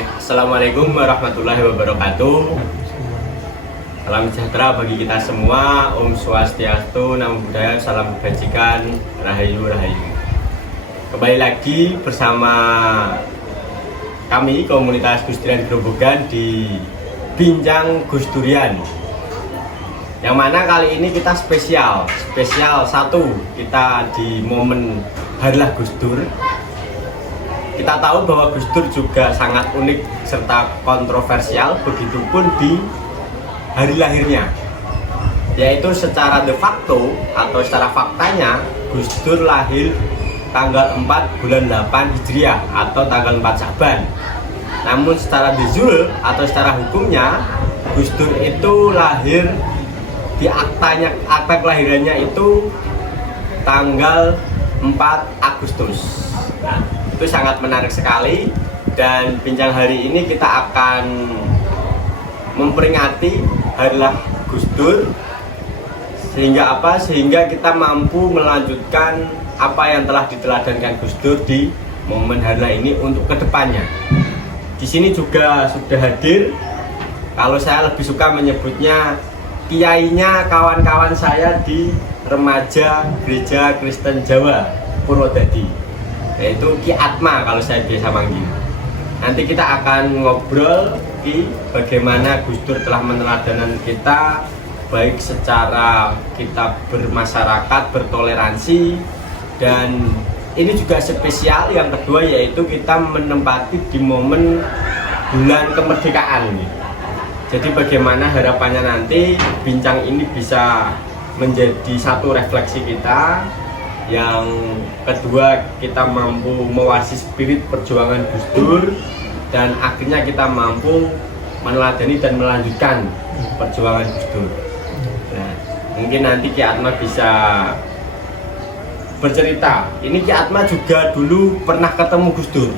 Assalamualaikum warahmatullahi wabarakatuh. Salam sejahtera bagi kita semua. Om Swastiastu, Namo Buddhaya, salam kebajikan, Rahayu Rahayu. Kembali lagi bersama kami komunitas Gus Durian Grobogan di Bincang Gus Durian. Yang mana kali ini kita spesial satu, kita di momen Harilah Gus Dur. Kita tahu bahwa Gus Dur juga sangat unik serta kontroversial, begitupun di hari lahirnya, yaitu secara de facto atau secara faktanya Gus Dur lahir tanggal 4 bulan 8 Hijriah atau tanggal 4 Syaban. Namun secara de jure atau secara hukumnya Gus Dur itu lahir di akta kelahirannya itu tanggal 4 Agustus. Nah, itu sangat menarik sekali, dan bincang hari ini kita akan memperingati Harilah Gus Dur, sehingga kita mampu melanjutkan apa yang telah diteladankan Gus Dur di momen Harilah ini untuk kedepannya. Di sini juga sudah hadir, kalau saya lebih suka menyebutnya kiainya kawan-kawan saya di remaja Gereja Kristen Jawa Purwodadi, yaitu Ki Atma kalau saya biasa manggil. Nanti kita akan ngobrol Ki, bagaimana Gus Dur telah meneladankan kita, baik secara kita bermasyarakat, bertoleransi, dan ini juga spesial yang kedua, yaitu kita menempati di momen bulan kemerdekaan ini. Jadi bagaimana harapannya nanti bincang ini bisa menjadi satu refleksi kita. Yang kedua, kita mampu mewarisi spirit perjuangan Gus Dur, dan akhirnya kita mampu meneladani dan melanjutkan perjuangan Gus Dur. Nah, mungkin nanti Ki Atma bisa bercerita. Ini Ki Atma juga dulu pernah ketemu Gus Dur.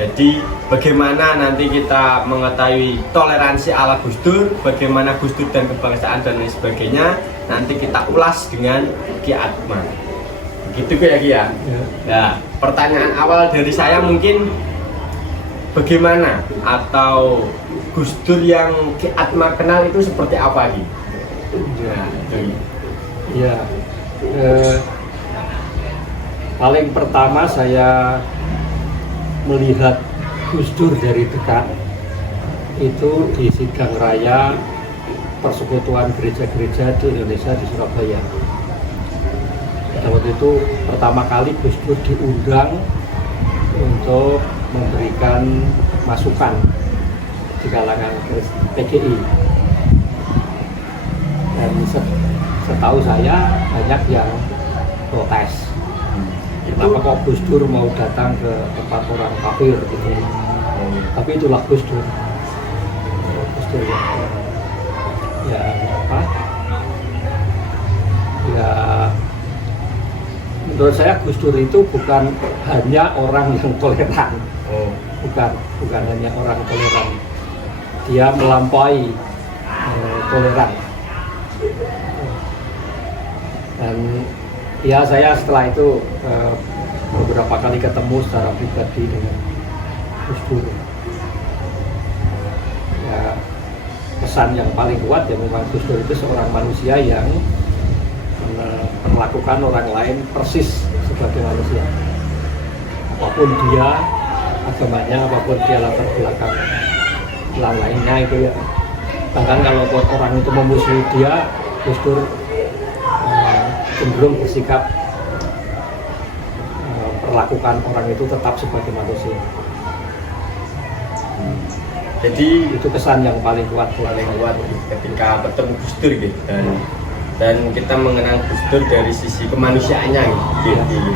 Jadi bagaimana nanti kita mengetahui toleransi ala Gus Dur, bagaimana Gus Dur dan kebangsaan dan lain sebagainya, nanti kita ulas dengan Ki Atma. Gitu ya Ki ya? Nah, pertanyaan awal dari saya mungkin, bagaimana atau Gus Dur yang Ki Atma kenal itu seperti apa Ki? Paling pertama saya melihat Gus Dur dari dekat itu di sidang raya Persekutuan Gereja-Gereja di Indonesia di Surabaya. Pada waktu itu pertama kali Gus Dur diundang untuk memberikan masukan di kalangan PGI, dan setahu saya banyak yang protes. Kenapa kok Gus Dur mau datang ke tempat orang kafir gitu. Tapi itulah Gus Dur. Gus Dur menurut saya Gus Dur itu bukan hanya orang yang toleran. Bukan hanya orang toleran. Dia melampaui toleran. Dan ya, saya setelah itu beberapa kali ketemu secara pribadi dengan Gus Dur. Ya, pesan yang paling kuat ya memang Gus Dur itu seorang manusia yang memperlakukan orang lain persis sebagai manusia. Apapun dia agamanya, apapun dia latar belakang lainnya itu ya. Bahkan kalau buat orang itu memusuhi dia, Gus Dur cenderung bersikap perlakukan orang itu tetap sebagai manusia. Jadi itu kesan yang paling kuat ketika bertemu Gus Dur gitu, dan kita mengenal Gus Dur dari sisi kemanusiaannya gitu.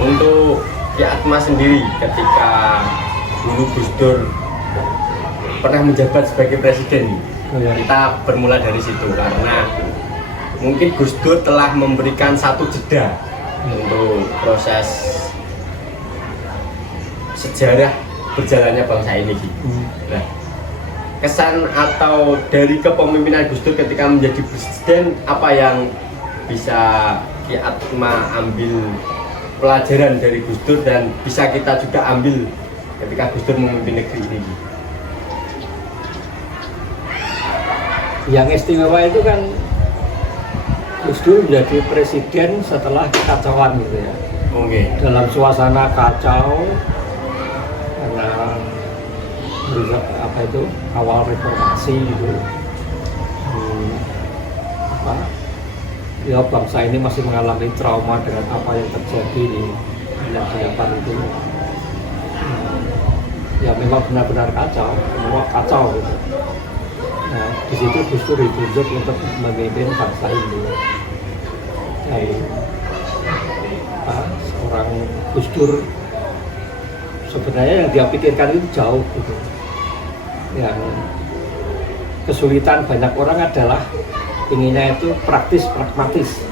Untuk Ki Atma sendiri, ketika dulu Gus Dur pernah menjabat sebagai presiden, kita bermula dari situ karena mungkin Gus Dur telah memberikan satu jeda untuk proses sejarah berjalannya bangsa ini. Nah, kesan atau dari kepemimpinan Gus Dur ketika menjadi presiden, apa yang bisa Ki Atma ambil pelajaran dari Gus Dur dan bisa kita juga ambil ketika Gus Dur memimpin negeri ini? Yang istimewa itu kan Gus Dur menjadi presiden setelah kekacauan gitu ya. Oke. Dalam suasana kacau karena apa itu awal reformasi gitu. Ya bangsa ini masih mengalami trauma dengan apa yang terjadi di 98 itu. Ya memang benar-benar kacau, memang kacau gitu. Nah, di situ Gus Dur ditunjuk untuk memimpin bangsa ini. Seorang Gus Dur sebenarnya yang dia pikirkan itu jauh gitu. Yang kesulitan banyak orang adalah inginnya itu praktis, pragmatis.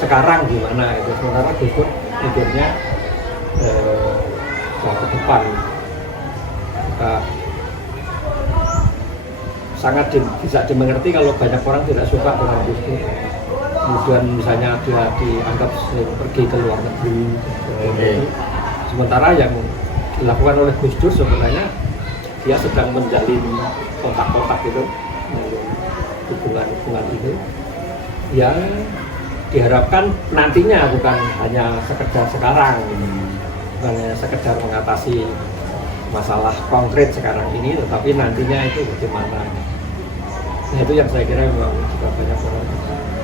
Sekarang gimana itu, sementara Gus Dur mikirnya ke depan. Sangat bisa dimengerti kalau banyak orang tidak suka dengan Gus Dur. Kemudian misalnya dia dianggap pergi ke luar negeri. Sementara yang dilakukan oleh Gus Dur sebenarnya dia sedang menjalin kontak-kontak itu, hubungan-hubungan itu yang diharapkan nantinya bukan hanya sekedar sekarang, bukan hanya sekedar mengatasi masalah konkret sekarang ini, tetapi nantinya itu bagaimana. Nah itu yang saya kira memang juga banyak orang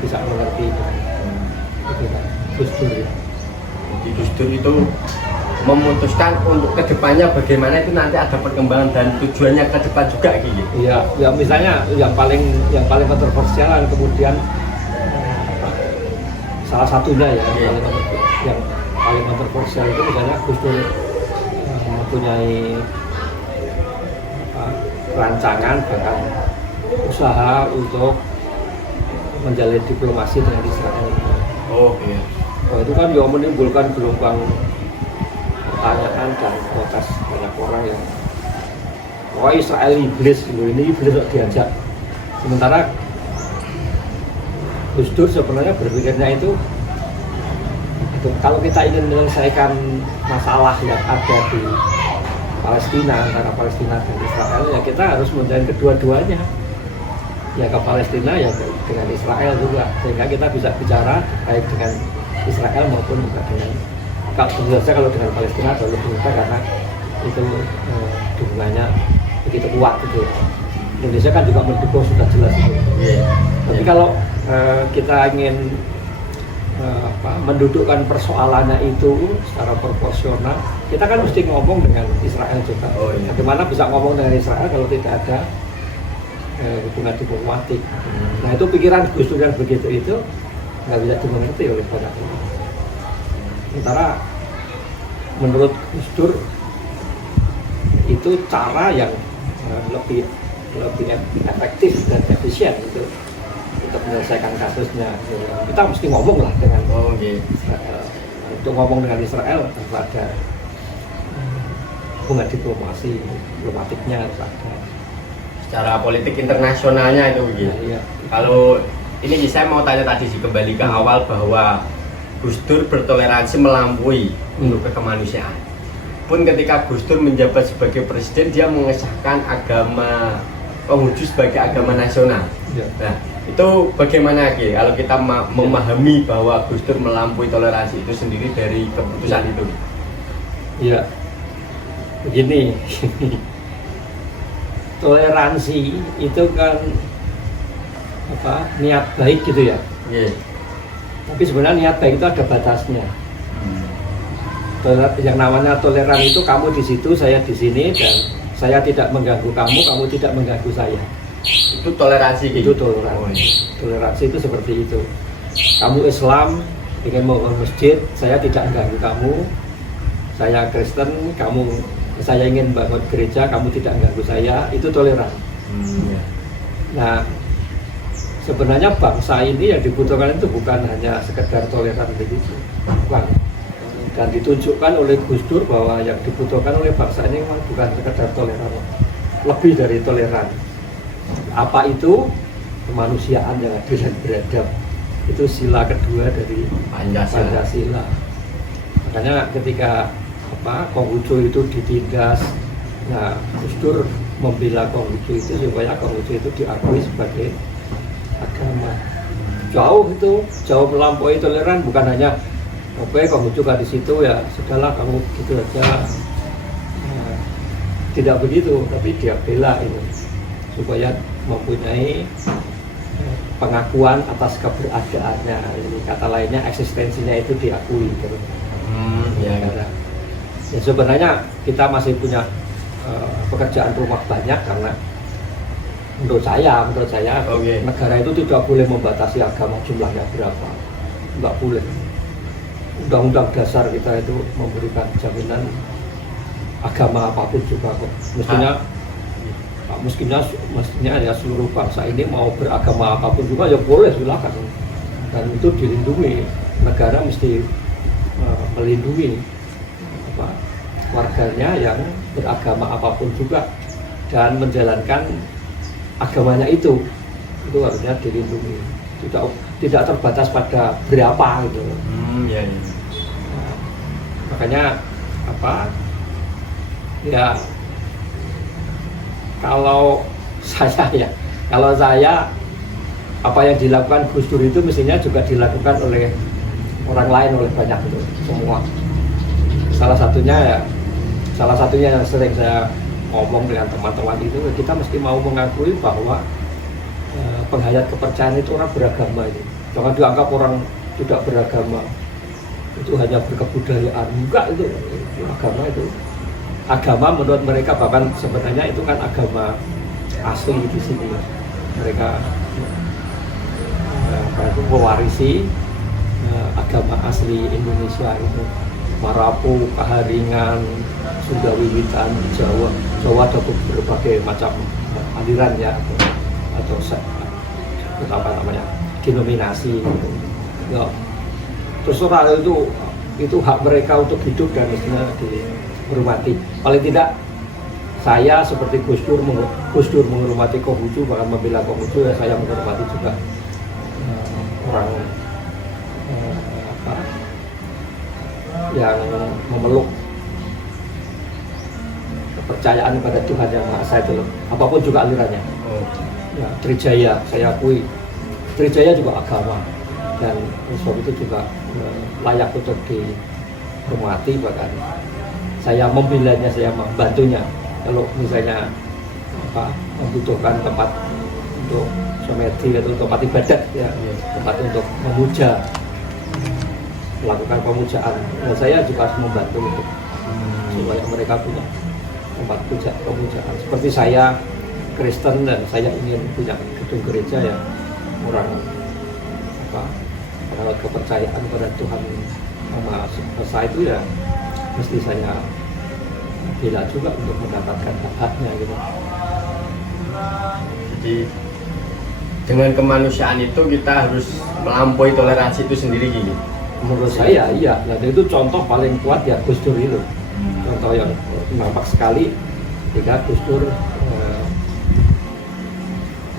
bisa mengerti itu kan Gus Dur ya. Jadi Gus Dur itu memutuskan untuk kedepannya bagaimana itu nanti ada perkembangan dan tujuannya ke depan juga gitu. Iya, ya misalnya yang paling kontroversial dan kemudian salah satunya ya yang paling kontroversial itu misalnya Gus Dur mempunyai rancangan bahkan usaha untuk menjalin diplomasi dengan Israel. Oh iya. Oh, itu kan yang menimbulkan gelombang pertanyaan dan protes banyak orang yang wah Israel iblis, ini iblis kok diajak. Sementara Gus Dur sebenarnya berpikirnya itu kalau kita ingin menyelesaikan masalah yang ada di Palestina, antara Palestina dan Israel, ya kita harus menjalin kedua-duanya, ya ke Palestina ya dengan Israel juga, sehingga kita bisa bicara baik dengan Israel maupun juga dengan, kalau dengan Palestina jauh lebih mudah karena itu dukungannya begitu kuat gitu. Indonesia kan juga mendukung, sudah jelas itu. Tapi kalau kita ingin mendudukkan persoalannya itu secara proporsional, kita kan mesti ngomong dengan Israel juga. Bagaimana bisa ngomong dengan Israel kalau tidak ada hubungan diplomatik? Nah itu pikiran Gus Dur yang begitu itu nggak bisa dimengerti oleh banyak orang. Sementara menurut Gus Dur itu cara yang lebih efektif dan efisien itu untuk menyelesaikan kasusnya. Kita mesti ngomong lah dengan Israel. Untuk ngomong dengan Israel harus ada hubungan diplomatiknya harus ada. Secara politik internasionalnya itu begitu. Iya. Kalau ini saya mau tanya tadi sih, kembali ke awal bahwa Gus Dur bertoleransi melampaui untuk kemanusiaan. Pun ketika Gus Dur menjabat sebagai presiden, dia mengesahkan agama Konghucu sebagai agama nasional. Ya. Nah, itu bagaimana Ki? Kalau kita memahami bahwa Gus Dur melampaui toleransi itu sendiri dari keputusan itu? Iya, begini, toleransi itu kan niat baik gitu ya. Tapi sebenarnya niat baik itu ada batasnya. Yang namanya toleran itu kamu di situ, saya di sini, dan saya tidak mengganggu kamu, kamu tidak mengganggu saya. Itu toleransi gitu? Itu toleransi. Toleransi itu seperti itu. Kamu Islam, ingin membangun masjid, saya tidak mengganggu kamu. Saya Kristen, saya ingin bangun gereja, kamu tidak mengganggu saya. Itu toleran. Nah, sebenarnya bangsa ini yang dibutuhkan itu bukan hanya sekedar toleran begitu, bukan. Dan ditunjukkan oleh Gus Dur bahwa yang dibutuhkan oleh bangsa ini memang bukan sekedar toleran, lebih dari toleran. Apa itu? Kemanusiaan yang adil dan beradab. Itu sila kedua dari Pancasila. Makanya ketika Konghucu itu ditindas. Nah, Gus Dur membela Konghucu itu supaya Konghucu itu diakui sebagai agama. Jauh melampaui toleran, bukan hanya oke Konghucu kan di situ ya sudahlah kamu gitu aja. Nah, tidak begitu, tapi dia bela ini supaya mempunyai pengakuan atas keberadaannya. Ini kata lainnya eksistensinya itu diakui gitu. Ya. Ya sebenarnya kita masih punya pekerjaan rumah banyak karena menurut saya negara itu tidak boleh membatasi agama jumlahnya berapa, nggak boleh. Undang-undang dasar kita itu memberikan jaminan agama apapun juga kok. Mestinya ya seluruh bangsa ini mau beragama apapun juga ya boleh, silakan, dan itu dilindungi. Negara mesti melindungi warganya yang beragama apapun juga dan menjalankan agamanya itu harusnya dilindungi, tidak terbatas pada berapa gitu. Ya. Nah, makanya kalau saya apa yang dilakukan Gus Dur itu mestinya juga dilakukan oleh orang lain, oleh banyak itu semua. Salah satunya yang sering saya ngomong dengan teman-teman itu, kita mesti mau mengakui bahwa penghayat kepercayaan itu orang beragama itu. Jangan dianggap orang tidak beragama itu hanya berkebudayaan. Enggak, itu agama itu. Agama menurut mereka bahkan sebenarnya itu kan agama asli di sini. Mereka mewarisi agama asli Indonesia itu. Marapu, Kaharingan, Sunda Wiwitan, Jawa ada berbagai macam aliran ya, atau apa namanya, denominasi. Ya, terserah itu hak mereka untuk hidup dan mestinya dihormati. Paling tidak saya seperti Gus Dur menghormati Konghucu, bahkan membela Konghucu, ya saya menghormati juga orang yang memeluk kepercayaan pada Tuhan Yang Maha Esa itu, apapun juga alirannya. Ya, Trijaya saya akui, Trijaya juga agama dan sebab itu juga layak untuk dihormati, bahkan saya membelanya, saya membantunya kalau misalnya membutuhkan tempat untuk semedi atau tempat ibadat ya, tempat untuk memuja, melakukan pemujaan. Nah, saya juga harus membantu untuk supaya mereka punya tempat pemujaan. Seperti saya Kristen dan saya ingin punya gedung gereja ya, orang merawat kepercayaan pada Tuhan Yang Maha Esa itu ya mesti saya bela juga untuk mendapatkan hak-haknya gitu. Jadi dengan kemanusiaan itu kita harus melampaui toleransi itu sendiri gini. Menurut saya iya, nah itu contoh paling kuat ya Gus Dur itu. Contoh yang nampak sekali ketika Gus Dur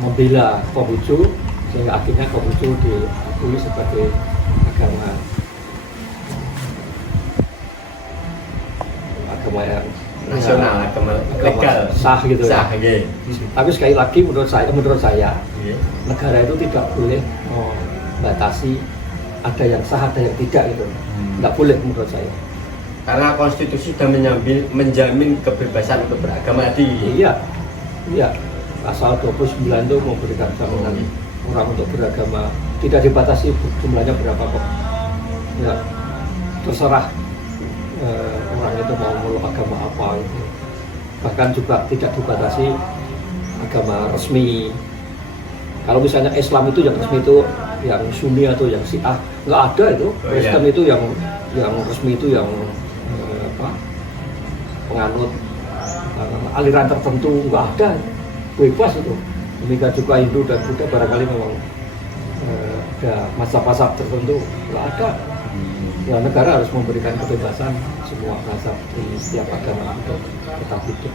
membela Konghucu sehingga akhirnya Konghucu diakui sebagai agama yang nasional, agama legal, sah gitu sah, ya. Okay. Tapi sekali lagi menurut saya negara itu tidak boleh membatasi ada yang sah, ada yang tidak gitu. Nggak boleh menurut saya. Karena konstitusi sudah menjamin kebebasan untuk beragama di. Iya. Pasal 29 itu memberikan jaminan orang untuk beragama, tidak dibatasi jumlahnya berapa kok. Ya, terserah orang itu mau meluk agama apa itu. Bahkan juga tidak dibatasi agama resmi. Kalau misalnya Islam itu yang resmi itu yang Sunni atau yang Syiah, nggak ada itu. Kristen itu yang resmi itu yang penganut aliran tertentu, nggak ada, bebas itu. Demikian juga Hindu dan Buddha barangkali memang ada mazhab-mazhab tertentu, nggak ada. Ya, negara harus memberikan kebebasan semua mazhab di setiap agama untuk tetap hidup.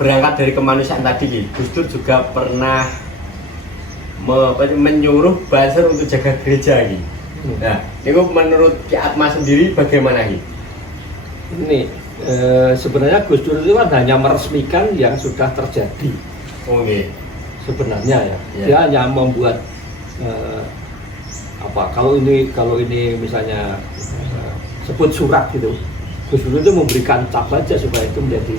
Berangkat dari kemanusiaan tadi, Gus Dur juga pernah menyuruh buzzer untuk jaga gereja. Nah, ini menurut Ki Atma sendiri bagaimana? Ini sebenarnya Gus Dur itu kan hanya meresmikan yang sudah terjadi. Oh iya. Sebenarnya ya, Iya. dia hanya membuat kalau ini misalnya sebut surat gitu, Gus Dur itu memberikan cap saja supaya itu menjadi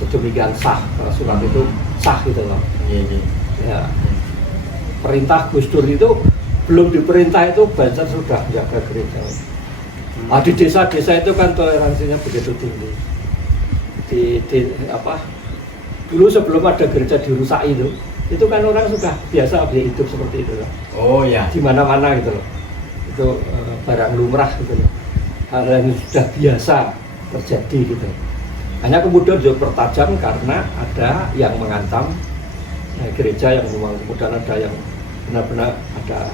sedemikian sah, karena surat itu sah gitu loh. Iya, iya. Ya, perintah Gus Dur itu belum diperintah itu Banser sudah jaga gereja. Di desa-desa itu kan toleransinya begitu tinggi. Dulu sebelum ada gereja dirusak itu kan orang sudah biasa hidup seperti itu loh. Oh ya. Di mana-mana gitu loh. Itu barang lumrah gitu loh. Hal yang sudah biasa terjadi gitu. Hanya kemudian juga pertajam karena ada yang mengancam gereja, yang memang kemudian ada yang benar-benar ada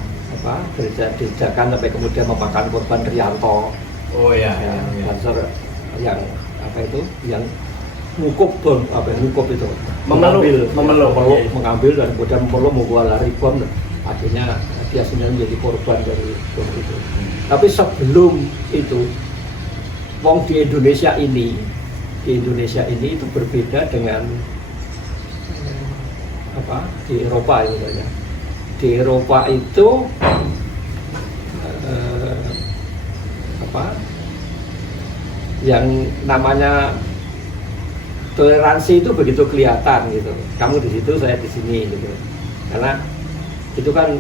gereja dijakan sampai kemudian memakan korban Rianto. Oh ya. Banser yang yang ngukup itu Memeluk. mengambil dan kemudian membawa lari bom, akhirnya dia sendiri menjadi korban dari bom itu. Tapi sebelum itu, di Indonesia ini itu berbeda dengan di Eropa misalnya. Di Eropa itu yang namanya toleransi itu begitu kelihatan gitu. Kamu di situ, saya di sini gitu. Karena itu kan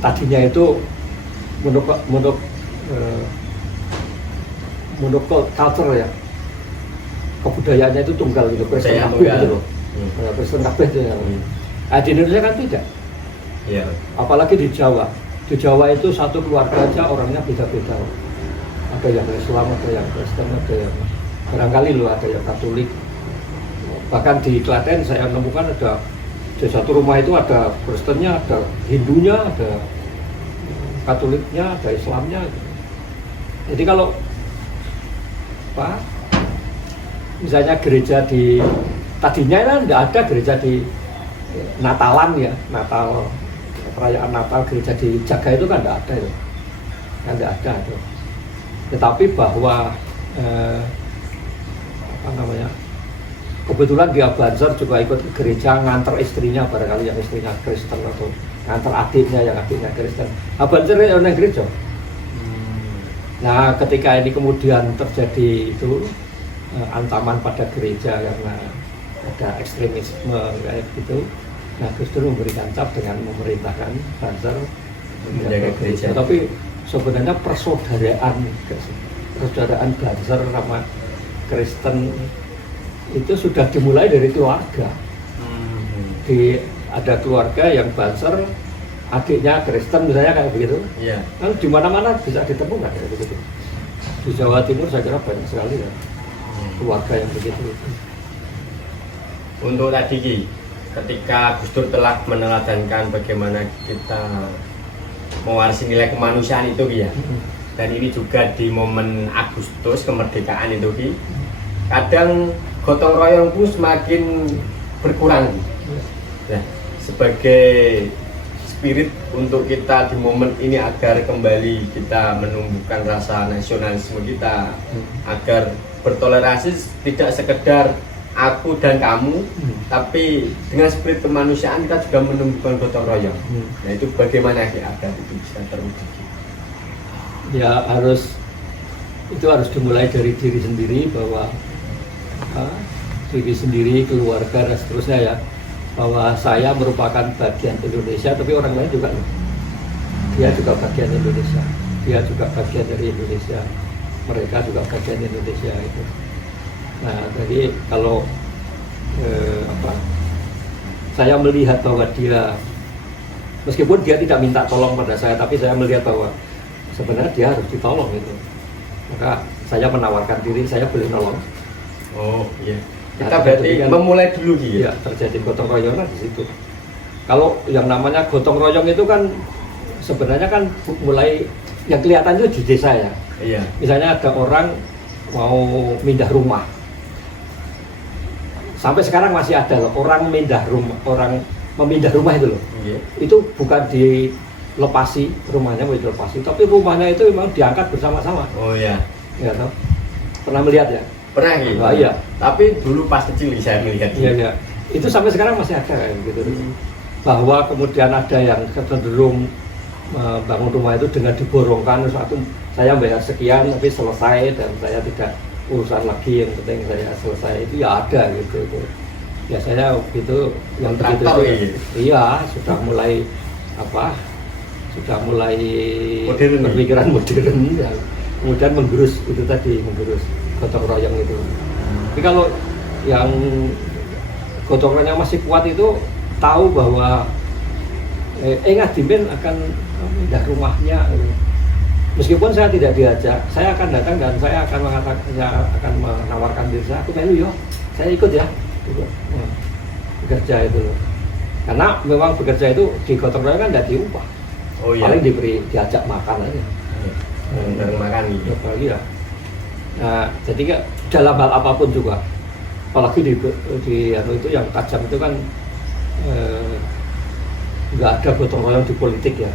tadinya itu culture ya, kebudayaannya itu tunggal gitu, Kristen kabeh gitu loh. Kristen kabeh itu. Di Indonesia kan tidak. Iya. Apalagi di Jawa. Di Jawa itu satu keluarga aja orangnya beda-beda. Ada yang Islam, ada yang Kristen, ada yang barangkali ada yang Katolik. Bahkan di Klaten saya menemukan ada di satu rumah itu ada Kristennya, ada Hindunya, ada Katoliknya, ada Islamnya. Jadi kalau misalnya gereja tadinya kan tidak ada gereja di Natalan ya, perayaan Natal gereja dijaga itu kan tidak ada itu, kan tidak ada itu. Tetapi bahwa kebetulan dia Banser juga ikut ke gereja nganter istrinya, barangkali yang istrinya Kristen atau nganter adiknya yang adiknya Kristen. Banser yang gereja. Nah, ketika ini kemudian terjadi itu ancaman pada gereja karena ada ekstremisme kayak gitu. Nah, Gus Dur memberikan cap dengan memerintahkan Banser menjaga gereja. Tapi sebenarnya persaudaraan Banser sama Kristen itu sudah dimulai dari keluarga. Ada keluarga yang Banser, adiknya Kristen misalnya kayak begitu. Iya. Kan di mana-mana bisa ditemukan kayak begitu. Di Jawa Timur saya kira banyak sekali ya keluarga yang begitu. Untuk tadi ketika Gus Dur telah meneladankan bagaimana kita mewarisi nilai kemanusiaan itu ya. Dan ini juga di momen Agustus kemerdekaan itu kadang gotong royong pun semakin berkurang. Nah, sebagai spirit untuk kita di momen ini agar kembali kita menumbuhkan rasa nasionalisme kita, agar bertoleransi tidak sekedar aku dan kamu, tapi dengan spirit kemanusiaan kita juga menumbuhkan gotong royong. Nah, itu bagaimana agar itu bisa terwujud? Ya harus dimulai dari diri sendiri, bahwa diri sendiri, keluarga dan seterusnya ya, bahwa saya merupakan bagian Indonesia, tapi orang lain juga dia juga bagian Indonesia, dia juga bagian dari Indonesia, mereka juga bagian Indonesia itu. Nah, jadi kalau saya melihat bahwa dia, meskipun dia tidak minta tolong pada saya, tapi saya melihat bahwa sebenarnya dia harus ditolong itu. Maka saya menawarkan diri, saya boleh nolong. Oh iya. Kita berarti memulai dulu gitu. Ya, terjadi gotong royong di situ. Kalau yang namanya gotong royong itu kan sebenarnya kan mulai yang kelihatan itu di desa ya. Iya. Misalnya ada orang mau pindah rumah. Sampai sekarang masih ada loh orang memindah rumah itu loh. Iya. Itu bukan dilepasi rumahnya, mau dilepasi, tapi rumahnya itu memang diangkat bersama-sama. Oh iya. Ya toh. Pernah melihat ya? Pernah gitu. Oh, iya. Tapi dulu pas kecil saya melihat. Iya, iya. Itu sampai sekarang masih ada kayak gitu. Bahwa kemudian ada yang cenderung bangun rumah itu dengan diborongkan suatu saya bayar sekian tapi selesai dan saya tidak urusan lagi, yang penting saya selesai, itu ya ada gitu. Biasanya gitu yang begitu itu, iya sudah mulai modern, berpikiran modern ya. Kemudian menggerus itu tadi, menggerus gotong royong itu. Tapi kalau yang gotong royong masih kuat itu tahu bahwa ngadimin akan pindah rumahnya. Meskipun saya tidak diajak, saya akan datang dan saya akan mengatakan, saya akan menawarkan diri saya, aku melu yo, saya ikut ya, bekerja itu loh. Karena memang bekerja itu di gotong royong kan tidak diupah, paling diajak makan aja. Makan gitu. Iya. Nah, jadi dalam hal apapun juga, apalagi di itu yang tajam itu kan nggak ada gotong royong di politik ya.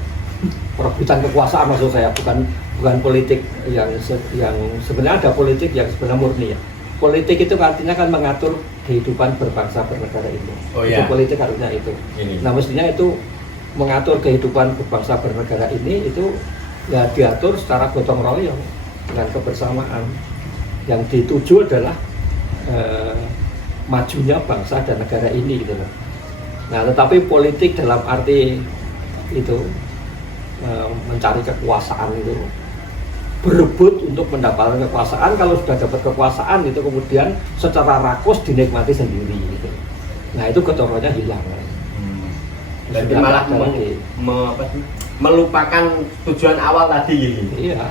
Perebutan kekuasaan maksud saya, bukan politik yang sebenarnya ada politik yang sebenarnya murni ya. Politik itu artinya kan mengatur kehidupan berbangsa bernegara ini. Itu politik artinya itu. Nah mestinya itu mengatur kehidupan berbangsa bernegara ini itu ya diatur secara gotong royong dengan kebersamaan. Yang dituju adalah majunya bangsa dan negara ini gitu loh. Nah tetapi politik dalam arti itu mencari kekuasaan itu, berebut untuk mendapatkan kekuasaan, kalau sudah dapat kekuasaan itu kemudian secara rakus dinikmati sendiri gitu. Nah itu gotong royongnya hilang. Jadi malah melupakan tujuan awal tadi gitu. Iya.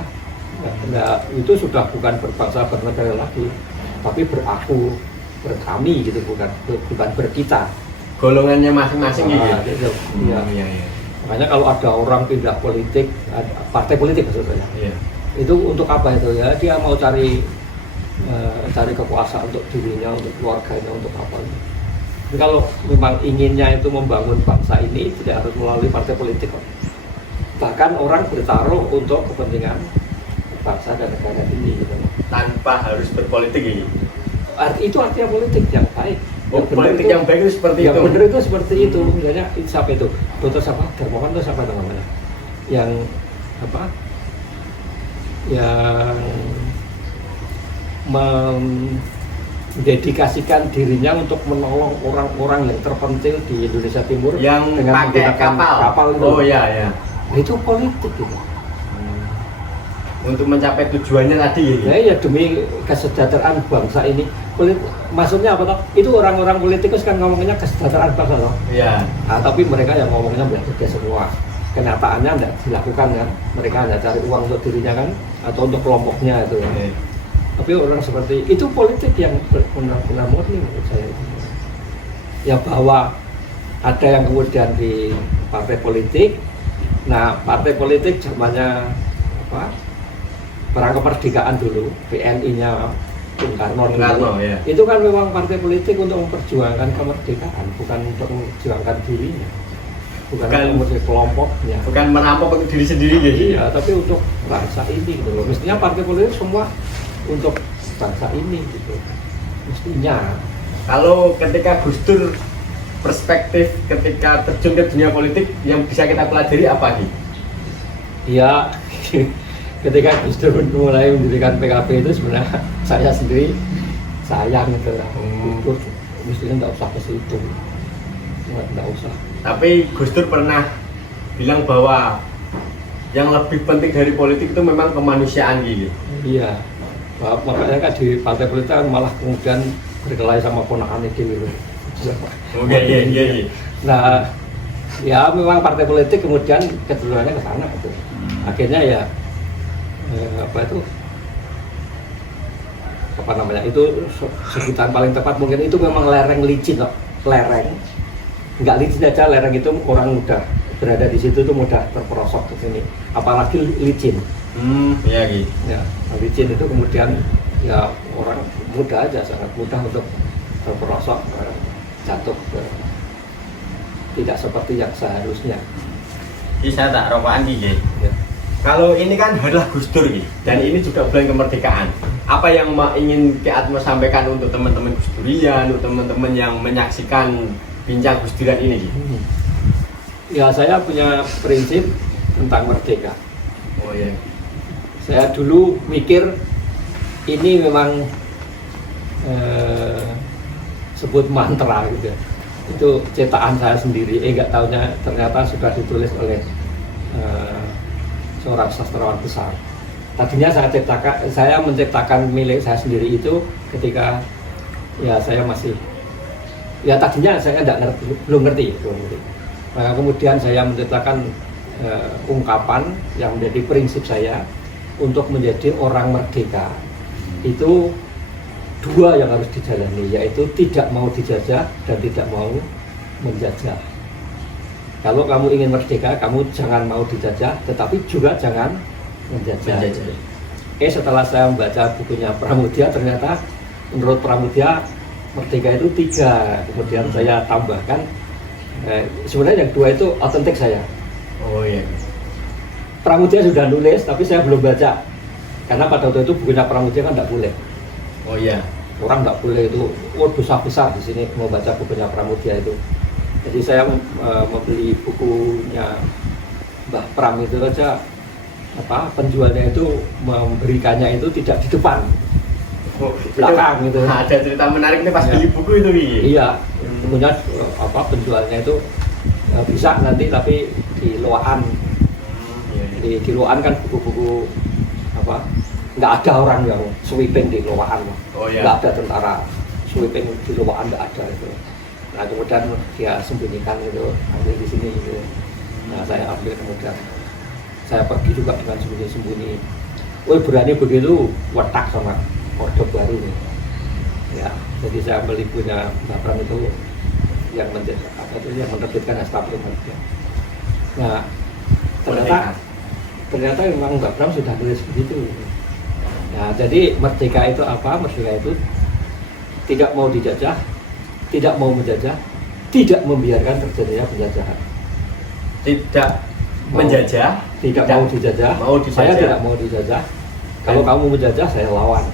Nah, itu sudah bukan berbangsa bernegara lagi, tapi beraku, berkami gitu, bukan berkita. Golongannya masing-masing gitu. Iya. Makanya kalau ada orang pindah politik, partai politik maksudnya, itu untuk apa itu ya? Dia mau cari kekuasaan untuk dirinya, untuk keluarganya, untuk apa? Jadi kalau memang inginnya itu membangun bangsa ini, tidak harus melalui partai politik. Bahkan orang bertaruh untuk kepentingan bangsa dan negara ini, gitu. Tanpa harus berpolitik ini. Itu artinya politik yang baik. Politik yang baik itu seperti itu. Yang benar itu seperti itu. Misalnya siapa itu? Dr. siapa? Darmawan itu siapa namanya? Yang apa? Yang mendedikasikan dirinya untuk menolong orang-orang yang terpencil di Indonesia Timur yang dengan pakai kapal itu. Oh iya. Itu politik gitu. Untuk mencapai tujuannya tadi ya demi kesejahteraan bangsa ini. Maksudnya apa toh? Itu orang-orang politikus kan ngomongnya kesejahteraan bangsa toh. Iya. Nah, tapi mereka yang ngomongnya berbeda semua. Kenyataannya tidak dilakukan kan. Mereka hanya cari uang untuk dirinya kan, atau untuk kelompoknya itu. Tapi orang seperti itu politik yang benar-benar murni menurut saya. Ya bahwa ada yang kemudian di partai politik. Nah, partai politik zamannya apa? Perang kemerdekaan dulu, PNI-nya Bung Karno ya. Itu kan memang partai politik untuk memperjuangkan kemerdekaan, bukan untuk memperjuangkan dirinya, bukan untuk kelompoknya, bukan merampok untuk diri sendiri gitu. Iya, tapi untuk bangsa ini gitu loh. Mestinya partai politik semua untuk bangsa ini gitu. Mestinya. Kalau ketika Gus Dur perspektif ketika terjun ke dunia politik yang bisa kita pelajari apa sih? Iya. Ketika Gus Dur mulai mendirikan PKB itu sebenarnya saya sendiri sayang gitu lah. Gus Dur mestinya nggak usah ke situ, nggak usah. Tapi Gus Dur pernah bilang bahwa yang lebih penting dari politik itu memang kemanusiaan gitu. Iya, makanya kan di partai politik kan malah kemudian berkelahi sama ponakan gitu. Iya. Nah, ya memang partai politik kemudian kecenderungannya ke sana gitu. Akhirnya ya itu sebutan paling tepat mungkin itu memang lereng licin loh. Lereng nggak licin aja, lereng itu orang mudah berada di situ tuh mudah terperosok ke sini, apalagi licin. Iya gitu. Ya, licin itu kemudian ya orang mudah aja, sangat mudah untuk terperosok, jatuh ke tidak seperti yang seharusnya. Jadi saya tak rokokan gitu. Kalau ini kan adalah Gus Dur gitu, dan ini juga bulan kemerdekaan. apa yang ingin Ki Atma sampaikan untuk teman-teman Gus Durian, untuk teman-teman yang menyaksikan bincang Gus Durian ini? Ya, saya punya prinsip tentang merdeka. Oh ya. Saya dulu mikir ini memang sebut mantra gitu. Itu cetakan saya sendiri. Nggak taunya ternyata sudah ditulis oleh seorang sastrawan besar. Tadinya saya menciptakan milik saya sendiri itu ketika ya saya masih ya tadinya saya belum ngerti. Nah, kemudian saya menciptakan ungkapan yang menjadi prinsip saya untuk menjadi orang merdeka. Itu dua yang harus dijalani, yaitu tidak mau dijajah dan tidak mau menjajah. Kalau kamu ingin merdeka, kamu jangan mau dijajah, tetapi juga jangan menjajah. Setelah saya membaca bukunya Pramudia, ternyata menurut Pramudia merdeka itu 3. Kemudian saya tambahkan, sebenarnya yang 2 itu otentik saya. Oh iya. Pramudia sudah nulis, tapi saya belum baca. Karena pada waktu itu bukunya Pramudia kan tidak boleh. Oh iya. Orang nggak boleh itu, dosa besar di sini membaca bukunya Pramudia itu. Jadi saya membeli bukunya Mbah Pram itu saja, penjualnya itu memberikannya itu tidak di depan, belakang gitu. Nah, ada cerita menarik nih pas beli buku itu nih. Iya, punya penjualnya itu bisa nanti tapi di Loaan. Iya. Di Loaan kan buku-buku nggak ada orang yang sweeping di Loaan. Oh, iya. Nggak ada tentara sweeping di Loaan, nggak ada itu. Nah kemudian dia sembunyikan itu, ambil di sini gitu. Nah saya ambil, kemudian saya pergi juga dengan sembunyi-sembunyi. Berani begitu, wetak sama Orde Baru. Ya, jadi saya beli punya Mbah Pram itu yang menerbitkan establishment. Nah, ternyata memang Mbah Pram sudah tulis begitu. Nah, jadi merdeka itu apa? Merdeka itu tidak mau dijajah, tidak mau menjajah, tidak membiarkan terjadinya penjajahan. Tidak menjajah, tidak mau dijajah, saya tidak mau dijajah. Kalau kamu menjajah, saya lawan.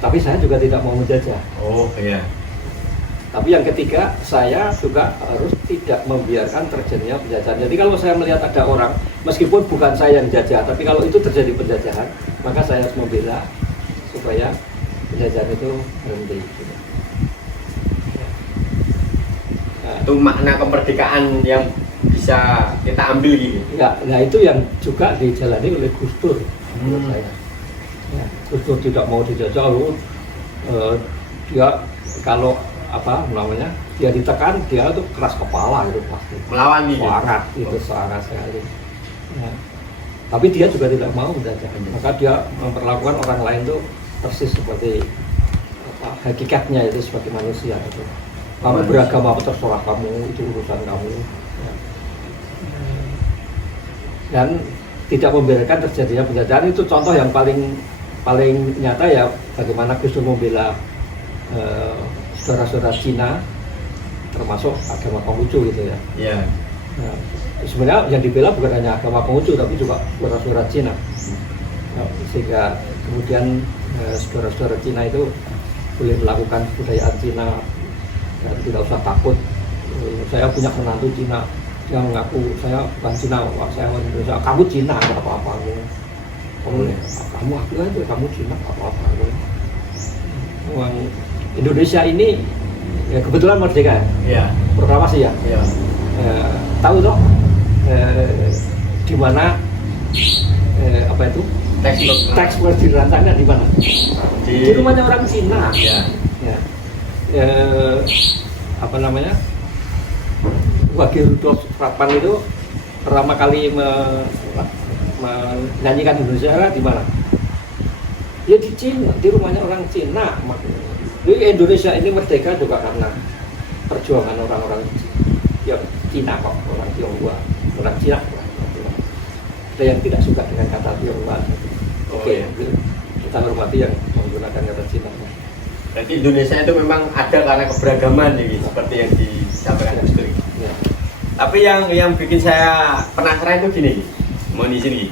Tapi saya juga tidak mau menjajah. Oh iya. Tapi yang ketiga, saya juga harus tidak membiarkan terjadinya penjajahan. Jadi kalau saya melihat ada orang, meskipun bukan saya yang jajah, tapi kalau itu terjadi penjajahan, maka saya harus membela supaya penjajahan itu berhenti. Itu makna kemerdekaan yang bisa kita ambil gitu. Enggak, nah itu yang juga dijalani oleh Gus Dur menurut saya. Ya, Gus Dur tidak mau dijajah, dia kalau dia ditekan, dia itu keras kepala itu pasti. Melawan gitu. Sangat, itu sangat sekali. Ya. Tapi dia juga tidak mau menjajah, maka dia memperlakukan orang lain itu persis seperti hakikatnya itu sebagai manusia itu. Kamu beragama apa terserah kamu, itu urusan kamu. Ya. Dan tidak membiarkan terjadinya penjajahan, itu contoh yang paling nyata ya bagaimana Gus Dur membela saudara-saudara Cina, termasuk agama Konghucu gitu ya. Iya. Nah, sebenarnya yang dibela bukan hanya agama Konghucu tapi juga saudara-saudara Cina. Nah, sehingga kemudian saudara-saudara Cina itu boleh melakukan kebudayaan Cina dan tidak usah takut. Saya punya menantu Cina, dia mengaku saya bukan Cina, saya orang Indonesia. Kamu Cina, nggak apa-apa. Kamu aku aja, kamu Cina, nggak apa-apa. Orang Indonesia ini ya kebetulan merdeka. Iya. Proklamasi ya. Iya. Tahu toh di mana teks dirancangnya di mana? Di rumahnya orang Cina. Iya. Ya. Wage Rudolf Supratman itu pertama kali menyanyikan Indonesia di mana? Ya di Cina, di rumahnya orang Cina. Jadi Indonesia ini merdeka juga karena perjuangan orang-orang yang Cina kok, orang Tionghoa, orang Cina. Ada yang tidak suka dengan kata Tionghoa. Oke, kita hormati yang menggunakan kata Cina. Jadi Indonesia itu memang ada karena keberagaman nih, seperti yang disampaikan Gus Dur. Ya. Tapi yang bikin saya penasaran itu gini, mohon izin nih.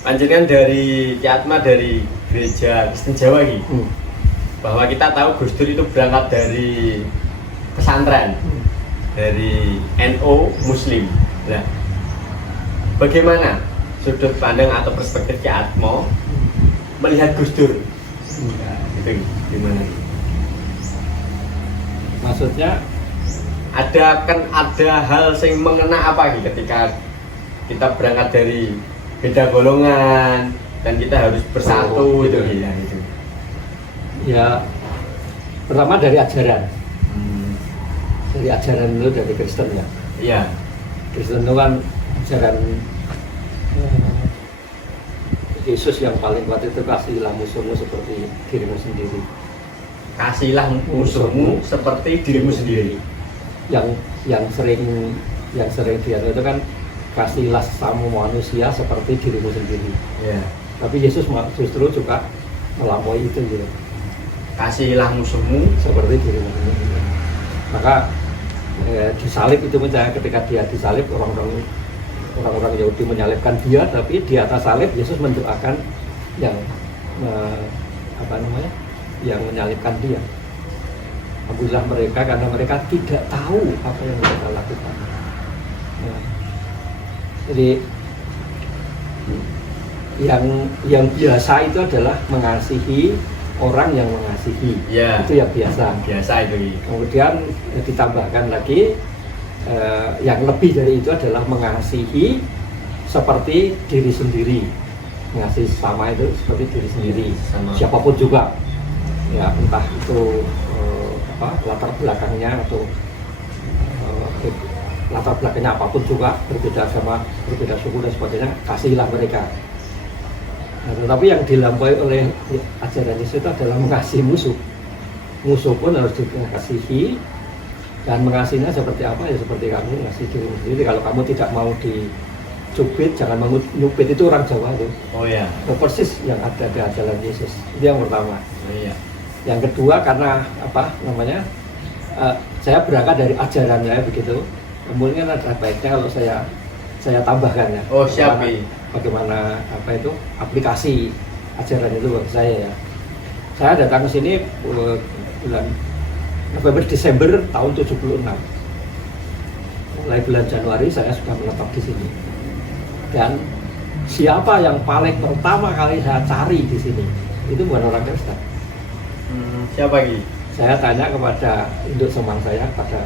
Panjenengan dari Ki Atma dari gereja Kristen Jawa ini, bahwa kita tahu Gus Dur itu berangkat dari pesantren, dari NU Muslim. Nah, bagaimana sudut pandang atau perspektif Ki Atmo melihat Gus Dur? Nah, itu gimana? Maksudnya ada hal yang mengena apa gitu ketika kita berangkat dari beda golongan dan kita harus bersatu gitu. Ya, itu. Ya, pertama dari ajaran. Dari ajaran itu dari Kristen ya. Iya. Kristen itu kan ajaran Yesus yang paling kuat itu kasihilah musuhmu seperti dirimu sendiri. Kasihilah musuhmu seperti dirimu sendiri. Yang sering dia itu kan kasihilah sesama manusia seperti dirimu sendiri. Iya. Tapi Yesus justru juga melampaui itu gitu. Kasihilah musuhmu Seperti dirimu sendiri. Maka disalib itu misalnya ketika dia disalib orang-orang Yahudi menyalibkan dia, tapi di atas salib Yesus mendoakan yang yang menyalibkan dia. Ampunilah mereka karena mereka tidak tahu apa yang mereka lakukan. Nah, jadi yang biasa itu adalah mengasihi orang yang mengasihi. Ya. Itu yang biasa. Biasa itu. Kemudian ditambahkan lagi yang lebih dari itu adalah mengasihi seperti diri sendiri. Mengasihi sama itu seperti diri sendiri. Sama. Siapapun juga. Ya, entah itu latar belakangnya atau latar belakangnya apapun juga, berbeda agama, berbeda suku dan sebagainya, kasihilah mereka. Nah, tetapi yang dilampaui oleh ajaran Yesus itu adalah mengasihi musuh. Musuh pun harus dikasihi, dan mengasihinya seperti apa? Ya seperti kamu mengasihi dirimu sendiri. Kalau kamu tidak mau dicubit, jangan mau nyubit, itu orang Jawa itu. Oh ya. Persis yang ada di ajaran Yesus. Itu yang pertama. Oh iya. Yang kedua karena saya berangkat dari ajarannya begitu. Kemudian ada baiknya kalau saya tambahkan ya. Oh siap. Bagaimana aplikasi ajaran itu bagi saya ya. Saya datang ke sini bulan November Desember tahun 76. Mulai bulan Januari saya sudah menetap di sini. Dan siapa yang paling pertama kali saya cari di sini itu bukan orang Kristen. Siapa lagi? Saya tanya kepada induk semang saya, pada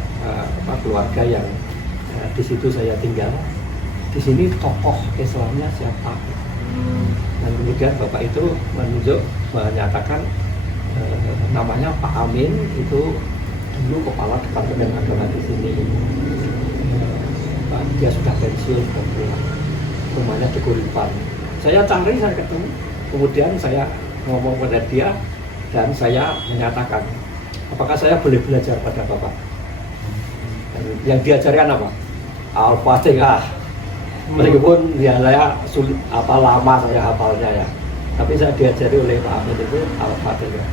keluarga yang di situ saya tinggal. Di sini tokoh Islamnya siapa? Dan kemudian bapak itu menyatakan namanya Pak Amin, itu dulu kepala departemen agama di sini. Dia sudah pensiun, rumahnya di Kuripan. Saya cari, saya ketemu, kemudian saya ngomong pada dia dan saya menyatakan apakah saya boleh belajar pada bapak. Dan yang diajarkan apa? Al-Fatihah. Meskipun ya saya sulit, lama saya hafalnya ya, tapi saya diajari oleh Pak Amin itu Al-Fatihah.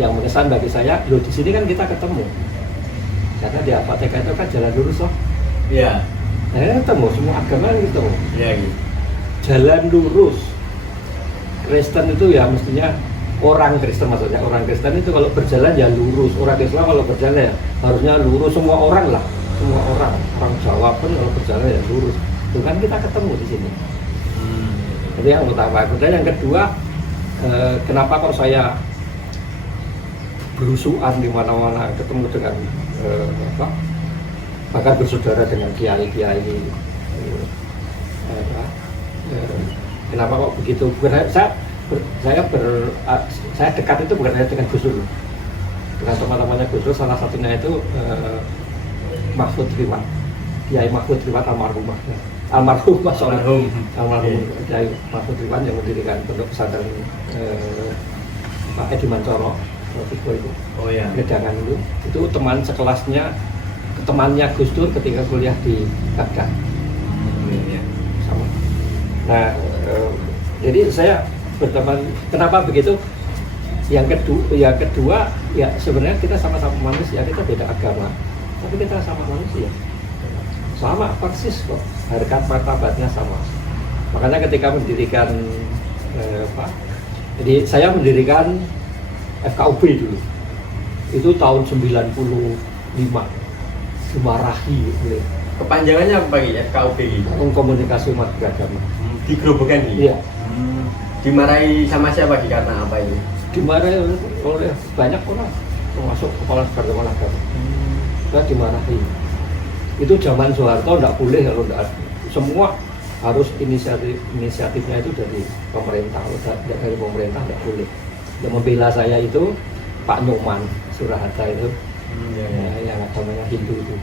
Yang mengesan bagi saya, loh di sini kan kita ketemu, karena di Al-Fatihah itu kan jalan lurus loh. Iya. Ketemu semua agama gitu. Iya gitu. Jalan lurus. Kristen itu ya mestinya orang Kristen, maksudnya orang Kristen itu kalau berjalan ya lurus. Orang Islam kalau berjalan ya harusnya lurus, semua orang lah. Semua orang Jawa pun kalau berjalan ya lurus. Itu kan kita ketemu di sini. Itu yang pertama. Kemudian yang kedua, kenapa kalau saya berusukan di mana-mana, ketemu dengan bahkan bersaudara dengan kiai-kiai, kenapa kok begitu? Bukan saya dekat itu bukan hanya dengan Gus Dur, dengan teman-temannya Gus Dur. Salah satunya itu Mahfud Riwan, Kiai Mahfud Riwan almarhum Kiai Mahfud Riwan yang mendirikan pondok pesantren Pak Edi Mancoro itu. Oh ya. Gedangan itu teman sekelasnya, temannya Gus Dur ketika kuliah di Baghdad. Sama. Nah, jadi saya berteman. Kenapa begitu? Yang kedua ya sebenarnya kita sama-sama manusia, kita beda agama, tapi kita sama manusia, sama persis kok, harkat martabatnya sama. Makanya ketika mendirikan Jadi saya mendirikan FKUB dulu. Itu tahun 95, dimarahi oleh Kepanjangannya apa Pak FKUB ini? Komunikasi Umat Beragama. Di Grobogan ini? Iya. Dimarahi sama siapa Ki karena apa ini? Dimarahi oleh banyak orang, termasuk kepala departemen agama. Saya dimarahi. Itu zaman Soeharto enggak boleh kalau enggak, semua harus inisiatifnya itu dari pemerintah. Kalau tidak dari pemerintah enggak boleh. Yang membela saya itu Pak Nyoman Surahata itu, yang agamanya Hindu itu.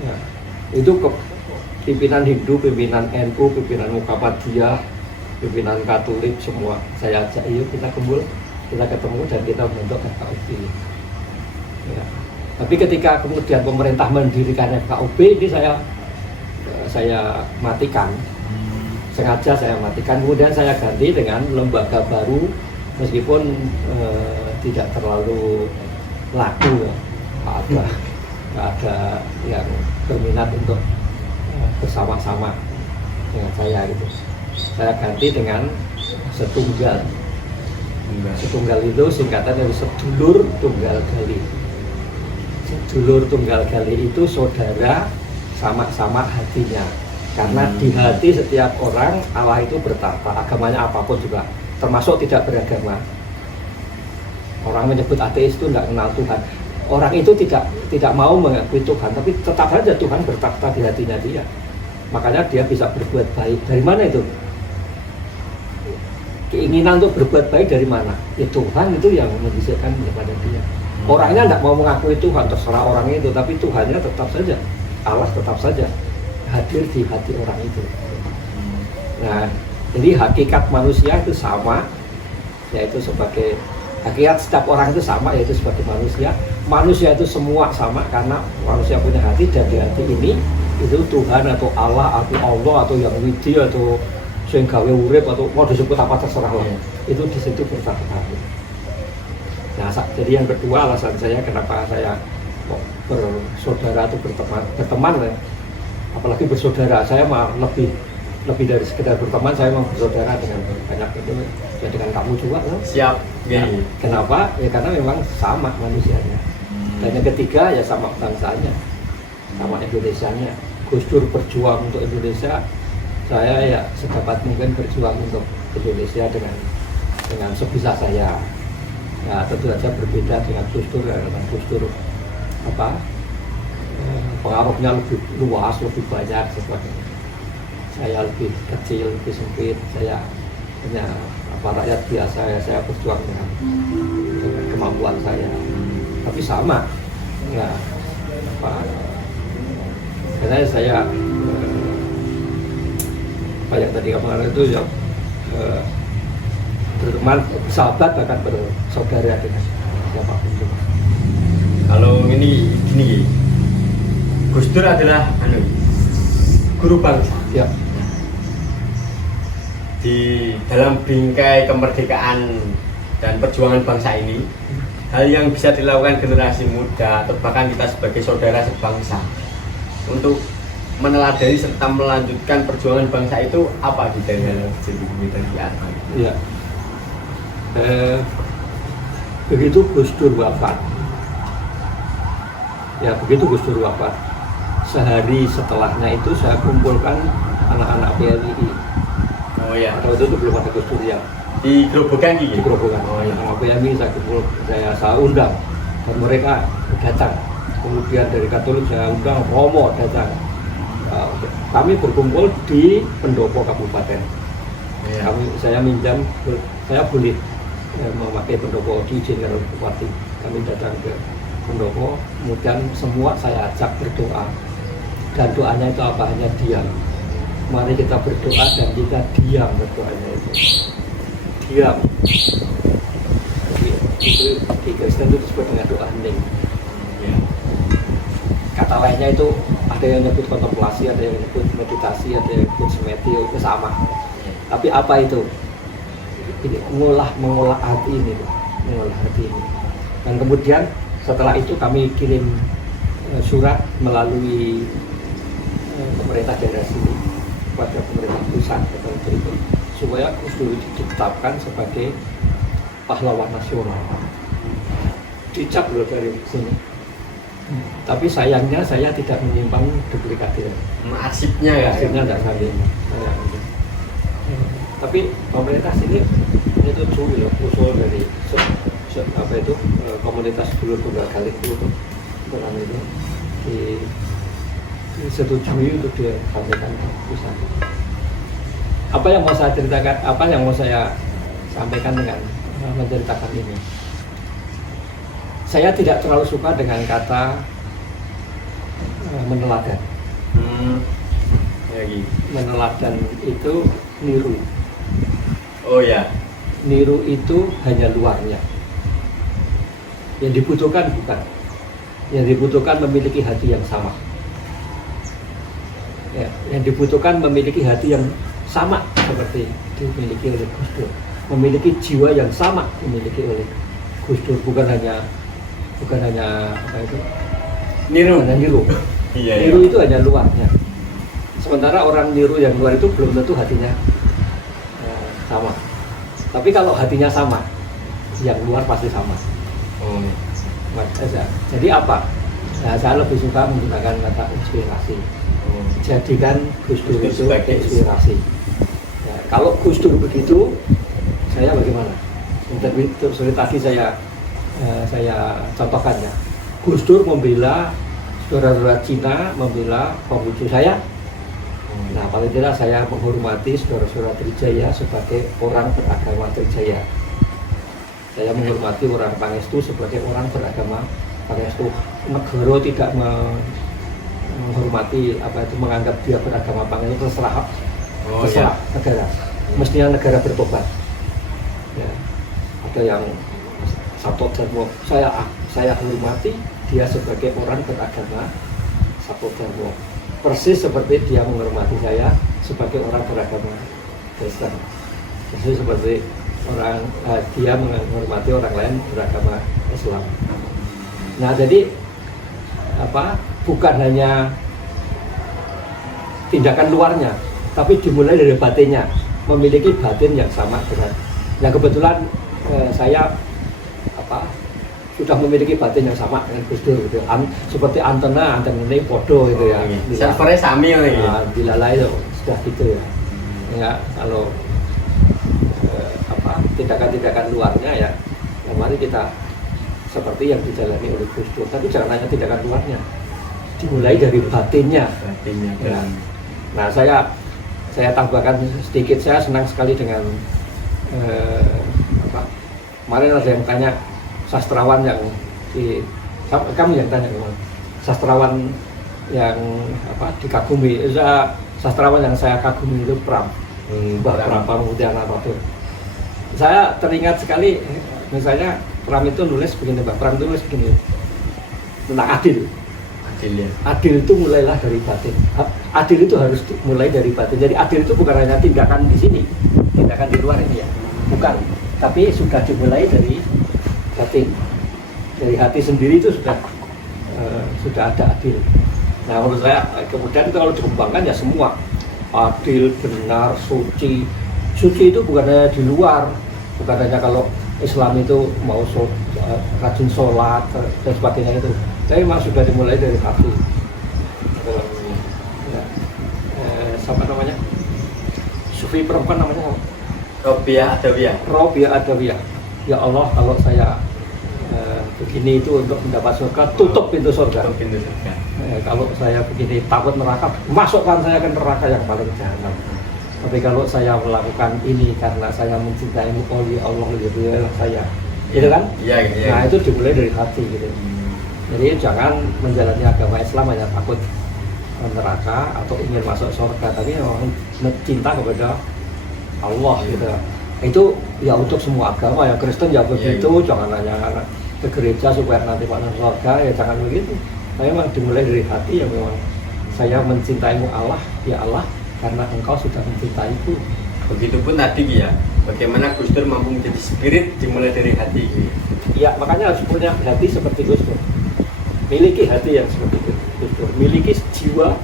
Ya, itu pimpinan Hindu, pimpinan NU, pimpinan Muhammadiyah, pimpinan Katolik semua saya ajak, yuk kita kumpul, kita ketemu dan kita membentuk FKUB. Ya. Tapi ketika kemudian pemerintah mendirikan FKUB ini saya matikan, sengaja saya matikan. Kemudian saya ganti dengan lembaga baru, meskipun tidak terlalu laku, ya. Nggak ada yang berminat untuk bersama-sama dengan saya gitu. Saya ganti dengan Setunggal. Setunggal itu singkatan dari Sedulur Tunggal Gali. Sedulur Tunggal Gali itu saudara sama-sama hatinya. Karena di hati setiap orang Allah itu bertata, agamanya apapun juga, termasuk tidak beragama. Orang menyebut ateis itu tidak kenal Tuhan. Orang itu tidak mau mengakui Tuhan, tapi tetap saja Tuhan bertakhta di hatinya dia. Makanya dia bisa berbuat baik. Dari mana itu? Keinginan untuk berbuat baik dari mana? Ya Tuhan itu yang membisikkan kepada dia. Orangnya tidak mau mengakui Tuhan, terserah orang itu, tapi Tuhannya tetap saja, Allah tetap saja hadir di hati orang itu. Nah, jadi hakikat manusia itu sama, yaitu sebagai hakikat setiap orang itu sama, yaitu sebagai manusia. Manusia itu semua sama karena manusia punya hati, dan di hati ini itu Tuhan atau Allah atau yang widi atau sing gawe urip atau mau disebut apa terserah lah. Itu di situ bertahan. Nah, jadi yang kedua alasan saya kenapa saya bersaudara atau berteman ya. Apalagi bersaudara, saya mah lebih dari sekedar berteman, saya mau bersaudara dengan banyak itu, ya dengan kamu juga loh. Siap. Ya, kenapa? Ya karena memang sama manusianya. Dan yang ketiga ya sama bangsanya, sama Indonesianya. Gus Dur berjuang untuk Indonesia, saya ya sedapat mungkin berjuang untuk Indonesia dengan sebisa saya. Ya tentu saja berbeda dengan Gus Dur, dengan Gus Dur pengaruhnya lebih luas, lebih banyak sebagainya. Saya lebih kecil, lebih sempit, saya hanya rakyat biasa, ya saya berjuang dengan kemampuan saya. Tapi sama, ya karena saya yang tadi kemarin itu yang berteman, sahabat, bahkan bersaudara dengan siapapun juga. Kalau ini gini, Gus Dur adalah guru bangsa. Ya. Di dalam bingkai kemerdekaan dan perjuangan bangsa ini, hal yang bisa dilakukan generasi muda atau bahkan kita sebagai saudara sebangsa untuk meneladani serta melanjutkan perjuangan bangsa itu apa di dalam jadi dan di atas? Iya. Begitu Gus Dur wafat, sehari setelahnya itu saya kumpulkan anak-anak PLI. Oh ya. Atau itu belum ada Gus Dur ya. Di Grobogan gitu. Di Grobogan. Oh ya. Anak PLI saya undang dan mereka datang. Kemudian dari Katolik saya undang Romo datang. Kami berkumpul di pendopo kabupaten. Ya. Saya boleh memakai pendopo, diizinkan oleh bupati. Kami datang ke pendopo, kemudian semua saya ajak berdoa. Dan doanya itu apa? Hanya diam. Mari kita berdoa dan kita diam berdoanya itu. Diam. Itu di Kristen itu disebut dengan doa hening. Ya. Kata lainnya itu ada yang nyebut kontemplasi, ada yang nyebut meditasi, ada yang nyebut semeti, itu sama. Tapi apa itu? Ini mengolah hati ini, mengolah hati ini. Dan kemudian setelah itu kami kirim surat melalui pemerintah daerah sini kepada pemerintah pusat berikut supaya Gus Dur ditetapkan sebagai pahlawan nasional. Dicap loh dari sini. Tapi sayangnya saya tidak menyimpan duplikatnya. Arsipnya ya. Arsipnya tidak sampai. Tapi pemerintah sini itu lucu loh, usul dari apa itu komunitas dulur tunggal kalik itu disetujui untuk disampaikan ke sana. Apa yang mau saya ceritakan, apa yang mau saya sampaikan dengan menceritakan ini? Saya tidak terlalu suka dengan kata meneladan. Meneladan itu niru. Oh ya. Niru itu hanya luarnya. Yang dibutuhkan bukan. Yang dibutuhkan memiliki hati yang sama. Ya, yang dibutuhkan memiliki hati yang sama seperti dimiliki oleh Gus Dur. Memiliki jiwa yang sama dimiliki oleh Gus Dur, bukan hanya apa itu? Niru. Hanya niru. Iya, niru itu hanya luarnya. Sementara orang niru yang luar itu belum tentu hatinya sama. Tapi kalau hatinya sama, yang luar pasti sama. Jadi apa? Nah, saya lebih suka menggunakan kata inspirasi. Jadikan Gus Dur itu inspirasi. Ya, kalau Gus Dur begitu, saya bagaimana? Seperti tadi saya contohkan ya. Gus Dur membela saudara-saudara Cina, membela Konghucu saya. Nah, paling tidak saya menghormati saudara-saudara Trijaya sebagai orang beragama Trijaya. Saya menghormati orang Pangestu sebagai orang beragama Pangestu. Negara tidak menghormati apa itu, menganggap dia beragama Pangestu, terserah negara. Mestinya negara bertobat. Ya. Ada yang Sabto Dharma, saya hormati dia sebagai orang beragama Sabto Dharma. Persis seperti dia menghormati saya sebagai orang beragama Kristen. Persis seperti dia menghormati orang lain beragama Islam. Nah, jadi bukan hanya tindakan luarnya, tapi dimulai dari batinnya, memiliki batin yang sama dengan. Nah, kebetulan saya sudah memiliki batin yang sama dengan Gus Dur gitu. Seperti antena ini podo gitu ya. Servernya sami lagi. Bila lain sudah gitu ya. Ya, kalau tindakan-tindakan luarnya ya mari kita seperti yang dijalani oleh Gus Dur. Tapi jangan hanya tindakan luarnya, dimulai dari batinnya. Ya. Nah, saya tambahkan sedikit, saya senang sekali dengan kemarin ada yang tanya, sastrawan yang kamu yang tanya kemana? Sastrawan yang dikagumi, sastrawan yang saya kagumi itu Pram, Mbah Pram Pamuktian Apatur. Saya teringat sekali, misalnya Pram itu nulis begini, Mbah Pram itu nulis begini tentang adil. Adil itu mulailah dari batin. Adil itu harus mulai dari batin. Jadi adil itu bukan hanya tindakan di sini, tindakan di luar ini ya, bukan. Tapi sudah dimulai dari batin, dari hati sendiri itu sudah ada adil. Nah, menurut saya kemudian itu kalau dikembangkan ya semua adil, benar, suci. Suci itu bukan hanya di luar, bukan hanya kalau Islam itu mau rajin sholat dan sebagainya itu. Tapi memang sudah dimulai dari hati. Siapa namanya? Sufi perempuan namanya apa? Robiah Adawiyah. Ya Allah, kalau saya begini itu untuk mendapat surga, tutup pintu surga. Kalau saya begini takut neraka, masukkan saya ke neraka yang paling jahanam. Tapi kalau saya melakukan ini karena saya mencintaimu oleh Allah, ya saya, gitu kan? Iya. Nah, itu dimulai dari hati gitu. Jadi jangan menjalani agama Islam hanya takut neraka atau ingin masuk surga, tapi memang cinta kepada Allah gitu. Itu ya untuk semua agama, yang Kristen ya begitu, jangan hanya ke gereja supaya nanti masuk surga, ya jangan begitu. Tapi memang dimulai dari hati, yang memang saya mencintaimu Allah, ya Allah, karena engkau sudah mencintaiku. Begitupun tadi ya, bagaimana Gus Dur mampu menjadi spirit dimulai dari hati. Ya, makanya harus punya hati seperti Gus Dur. Miliki hati yang seperti Gus Dur, miliki jiwa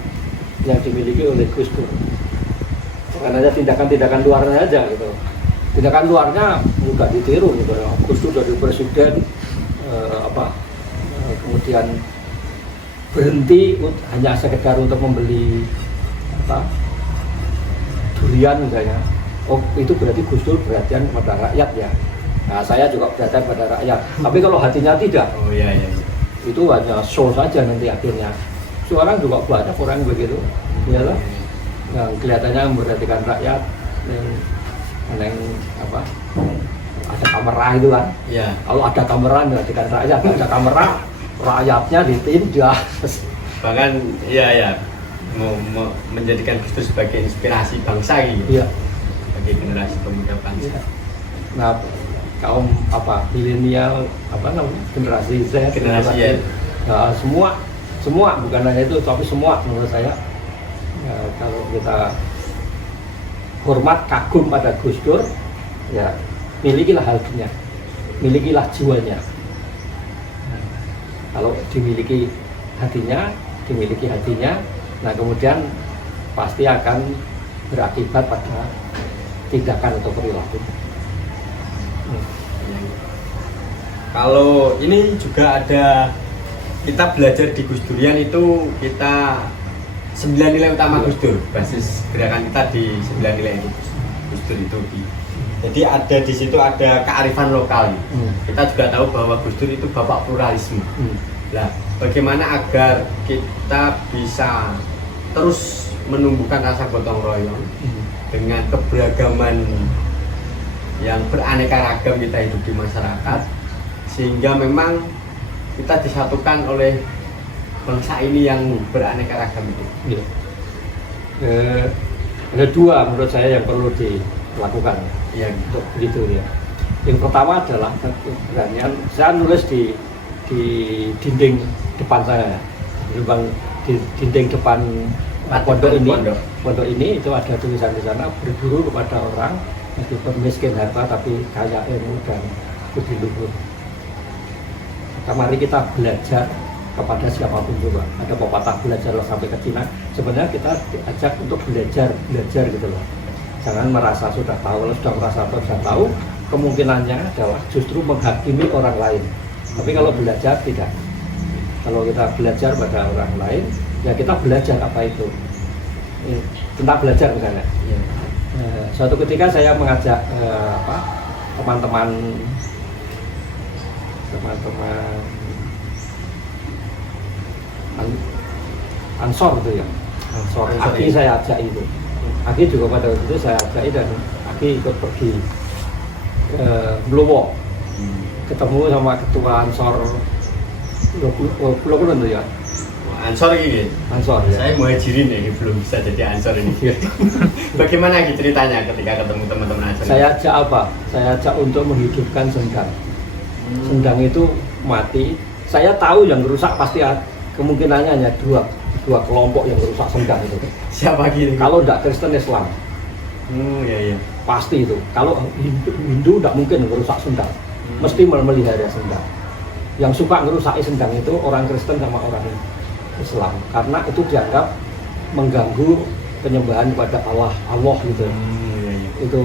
yang dimiliki oleh Gus Dur. bukan hanya tindakan-tindakan luarnya aja gitu. Tindakan luarnya juga ditiru gitu ya. Gus Dur dari presiden kemudian berhenti hanya sekedar untuk membeli durian misalnya. Oh itu berarti Gus Dur perhatian kepada rakyat ya. Nah saya juga perhatian pada rakyat. Tapi kalau hatinya tidak, Oh iya. itu hanya show saja nanti akhirnya. Sekarang juga banyak orang begitu, iyalah, yang kelihatannya memperhatikan rakyat, yang ada kamera itu kan. Iya. Kalau ada kamera memperhatikan rakyat, kalau ada kamera rakyatnya ditindas. Bahkan iya menjadikan Gus Dur sebagai inspirasi bangsa gitu. Iya. Bagi generasi pemuda bangsa. Iya. Nah, kaum milenial generasi Z, Generasi nah, semua bukan hanya itu tapi semua menurut saya kalau kita hormat kagum pada Gus Dur ya milikilah hatinya, milikilah jiwanya. Nah, kalau dimiliki hatinya, nah kemudian pasti akan berakibat pada tindakan atau perilaku. Kalau ini juga ada, kita belajar di Gus Durian itu kita 9 nilai utama Gus Dur, basis gerakan kita di 9 nilai itu Gus Dur itu. Jadi ada di situ ada kearifan lokal. Kita juga tahu bahwa Gus Dur itu bapak pluralisme. Nah, bagaimana agar kita bisa terus menumbuhkan rasa gotong royong dengan keberagaman yang beraneka ragam kita hidup di masyarakat, sehingga memang kita disatukan oleh bangsa ini yang beraneka ragam itu. Ya. Ada dua menurut saya yang perlu dilakukan untuk begitu ya. Yang pertama adalah keberanian. Saya nulis di dinding depan saya, di dinding depan pondok ini itu ada tulisan di sana, berburu kepada orang meskipun miskin harta tapi kaya ilmu dan budi luhur. Mari kita belajar kepada siapapun juga. Ada pepatah belajarlah sampai ke Cina. Sebenarnya kita diajak untuk belajar gitu loh. Jangan merasa sudah tahu. Kalau sudah merasa sudah tahu, kemungkinannya adalah justru menghakimi orang lain. Tapi kalau belajar tidak. Kalau kita belajar pada orang lain, ya kita belajar apa itu. Tentang belajar misalnya. Suatu ketika saya mengajak teman-teman Ansor itu ya. Ansor. Aki saya ajak itu. Aki juga pada waktu itu saya ajak dan Aki ikut pergi ke Mlowo. Ketemu sama ketua Ansor Pulau Kulon itu ya. Ansor ini. Ansor ya. Saya muhajirin ini belum bisa jadi Ansor ini. Bagaimana ceritanya ketika ketemu teman-teman Ansor? Saya ajak apa? Saya ajak untuk menghidupkan sendang. Sendang itu mati. Saya tahu yang rusak pasti kemungkinannya hanya dua kelompok yang rusak sendang itu. Siapa gitu? Kalau tidak Kristen Islam. Iya. Pasti itu. Kalau Hindu tidak mungkin merusak sendang. Mesti memelihara sendang. Yang suka merusak sendang itu orang Kristen sama orang Islam. Karena itu dianggap mengganggu penyembahan kepada Allah gitu. Itu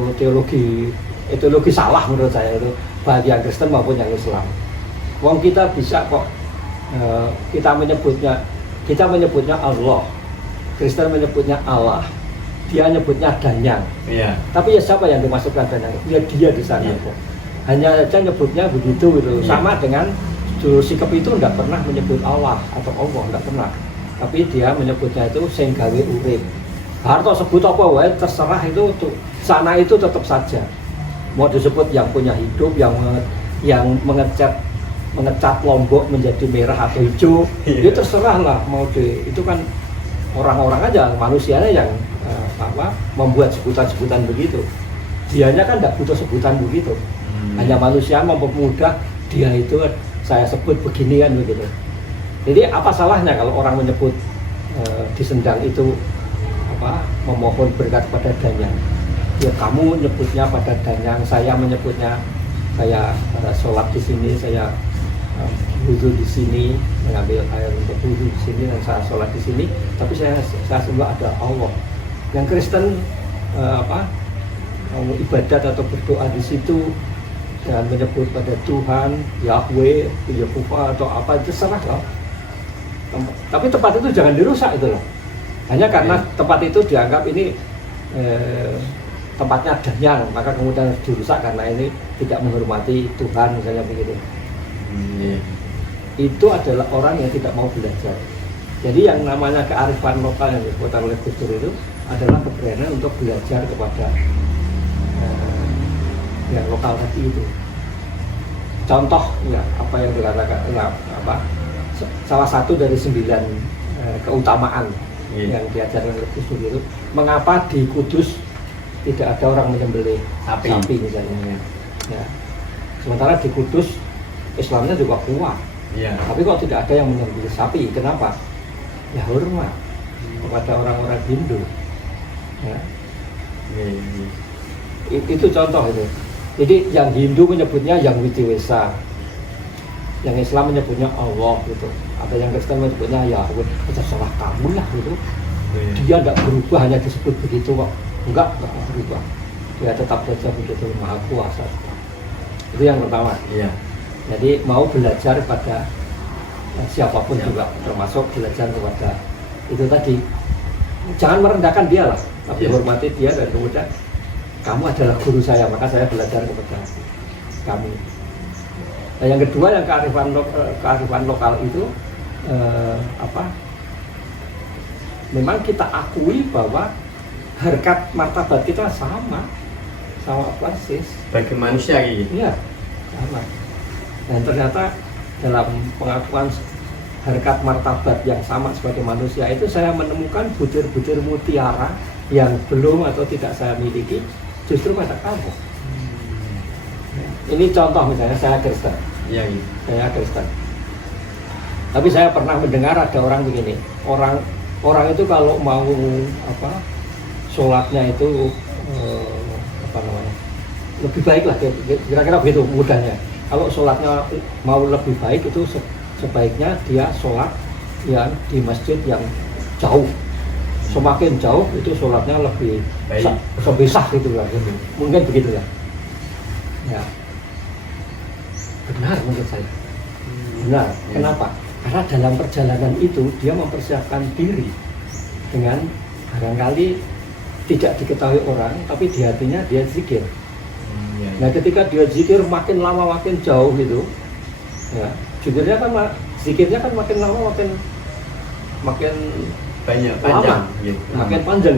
teologi salah menurut saya itu. Bagi yang Kristen maupun yang Islam. Wong kita bisa kok kita menyebutnya Allah, Kristen menyebutnya Allah, dia menyebutnya Danyang. Iya. Tapi ya siapa yang dimasukkan Danyang? Ya dia di sana kok. Hanya saja nyebutnya begitu gitu. Sama dengan Juru Sikep itu tidak pernah menyebut Allah atau Allah, tidak pernah. Tapi dia menyebutnya itu sing gawe urip. Harto sebut apa wae terserah itu sana itu tetap saja. Mau disebut yang punya hidup, yang mengecat lombok menjadi merah atau hijau, itu terserah lah mau itu kan orang-orang aja manusianya yang membuat sebutan-sebutan begitu. Dianya kan tidak butuh sebutan begitu. Hanya manusia mempermudah dia itu saya sebut beginian begitu. Jadi apa salahnya kalau orang menyebut di sendang itu memohon berkat pada Danyang. Ya kamu menyebutnya pada Danyang, saya menyebutnya saya sholat di sini, saya wudhu di sini, mengambil air untuk wudhu di sini dan saya sholat di sini. Tapi saya sembah ada Allah. Yang Kristen mau ibadat atau berdoa di situ dan menyebut pada Tuhan, Yahweh, Yehovah atau apa, terserah loh. Tapi tempat itu jangan dirusak itu loh. Hanya karena tempat itu dianggap ini tempatnya danyang, maka kemudian harus dirusak karena ini tidak menghormati Tuhan misalnya begitu. Itu adalah orang yang tidak mau belajar. Jadi yang namanya kearifan lokal yang disebutkan oleh Gus Dur itu adalah keberanian untuk belajar kepada yang lokal tadi itu. Contoh ya apa yang dikatakan salah satu dari 9 keutamaan yang diajarkan oleh Gus Dur itu, mengapa di Kudus tidak ada orang menyembelih sapi misalnya. Ya. Sementara di Kudus Islamnya juga kuat. Ya. Tapi kok tidak ada yang menyembelih sapi? Kenapa? Ya hormat kepada orang-orang Hindu. Ya. Itu contoh itu. Jadi yang Hindu menyebutnya Yang Widiwesa, yang Islam menyebutnya Allah gitu. Ada yang Kristen menyebutnya Yahweh. Terserah kamu lah gitu. Dia tidak berubah, hanya disebut begitu kok. Enggak berubah. Dia tetap saja begitu maha kuasa. Itu yang pertama. Iya. Jadi mau belajar pada siapapun juga, termasuk belajar kepada itu tadi. Jangan merendahkan dia lah, tapi hormati dia dan kemudian kamu adalah guru saya, maka saya belajar kepada kamu. Nah, yang kedua yang kearifan lokal itu memang kita akui bahwa harkat martabat kita sama persis bagi manusia gitu. Iya, sama. Dan ternyata dalam pengakuan harkat martabat yang sama sebagai manusia itu saya menemukan butir-butir mutiara yang belum atau tidak saya miliki justru pada kamu. Ini contoh misalnya saya Kristen. Iya. Saya Kristen. Tapi saya pernah mendengar ada orang begini, orang itu kalau mau sholatnya itu lebih baik lah, kira-kira begitu mudahnya. Kalau sholatnya mau lebih baik itu sebaiknya dia sholat yang di masjid yang jauh. Semakin jauh itu sholatnya lebih sah gitu lah. Mungkin begitu ya. Ya. Benar menurut saya. Benar. Kenapa? Karena dalam perjalanan itu dia mempersiapkan diri dengan barangkali tidak diketahui orang, tapi di hatinya dia zikir. Nah ketika dia zikir makin lama makin jauh gitu, ya zikirnya kan makin lama makin banyak panjang, gitu. makin panjang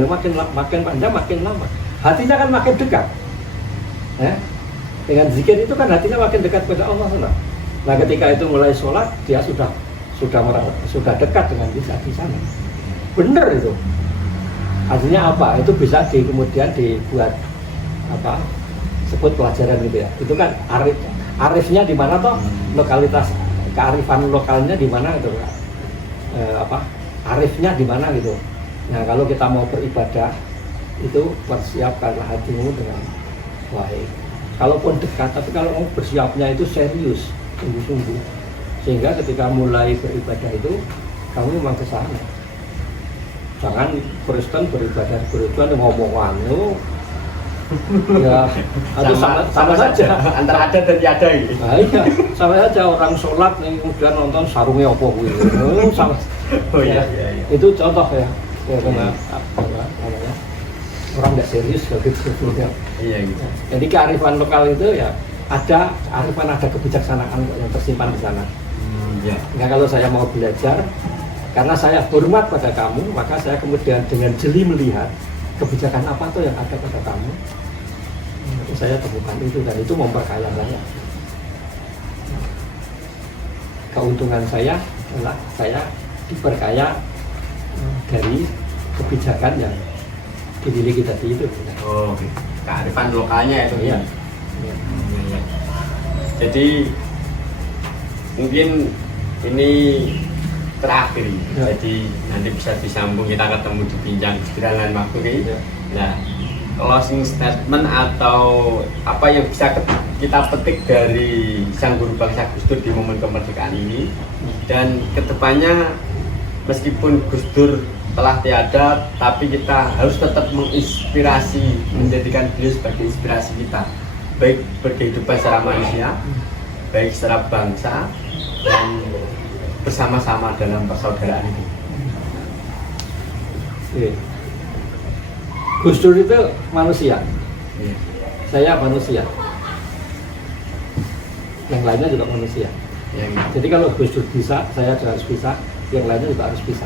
makin lama. Hatinya kan makin dekat. Dengan zikir itu kan hatinya makin dekat pada Allah SWT. Nah ketika itu mulai sholat dia sudah dekat dengan bisa di sana. Benar itu. Artinya apa? Itu bisa kemudian dibuat sebut pelajaran gitu ya. Itu kan arifnya di mana toh? Lokalitas kearifan lokalnya di mana gitu. Arifnya di mana gitu. Nah, kalau kita mau beribadah itu persiapkanlah hatimu dengan baik. Kalaupun dekat, tapi kalau mau bersiapnya itu serius, sungguh-sungguh. Sehingga ketika mulai beribadah itu kamu memang ke sana. Jangan Kristen beribadah bertujuan ngomong ya atau sama saja antara ada dan tiada gitu. Nah, iya, sama saja orang sholat nih kemudian nonton sarungnya apa gitu. Sama. Iya. Itu contoh ya karena orang nggak serius gitu. Iya gitu. Jadi kearifan lokal itu ya ada kebijaksanaan yang tersimpan di sana. Ya. Nah, kalau saya mau belajar karena saya hormat pada kamu, maka saya kemudian dengan jeli melihat kebijakan apa tuh yang ada pada kamu. Saya temukan itu dan itu memperkaya saya. Keuntungan saya adalah saya diperkaya dari kebijakan yang dimiliki tadi itu. Oh, kearifan lokalnya itu ya. Jadi mungkin ini terakhir, jadi nanti bisa disambung kita ketemu di bincang sekiranya lain waktu ya. Nah, closing statement atau apa yang bisa kita petik dari Sang Guru Bangsa Gus Dur di momen kemerdekaan ini dan kedepannya meskipun Gus Dur telah tiada, tapi kita harus tetap menginspirasi, menjadikan beliau sebagai inspirasi kita, baik berkehidupan secara manusia, baik secara bangsa, dan bersama-sama dalam persaudaraan ini. Gus Dur itu manusia, Iya. saya manusia, yang lainnya juga manusia. Jadi kalau Gus Dur bisa, saya juga harus bisa, yang lainnya juga harus bisa.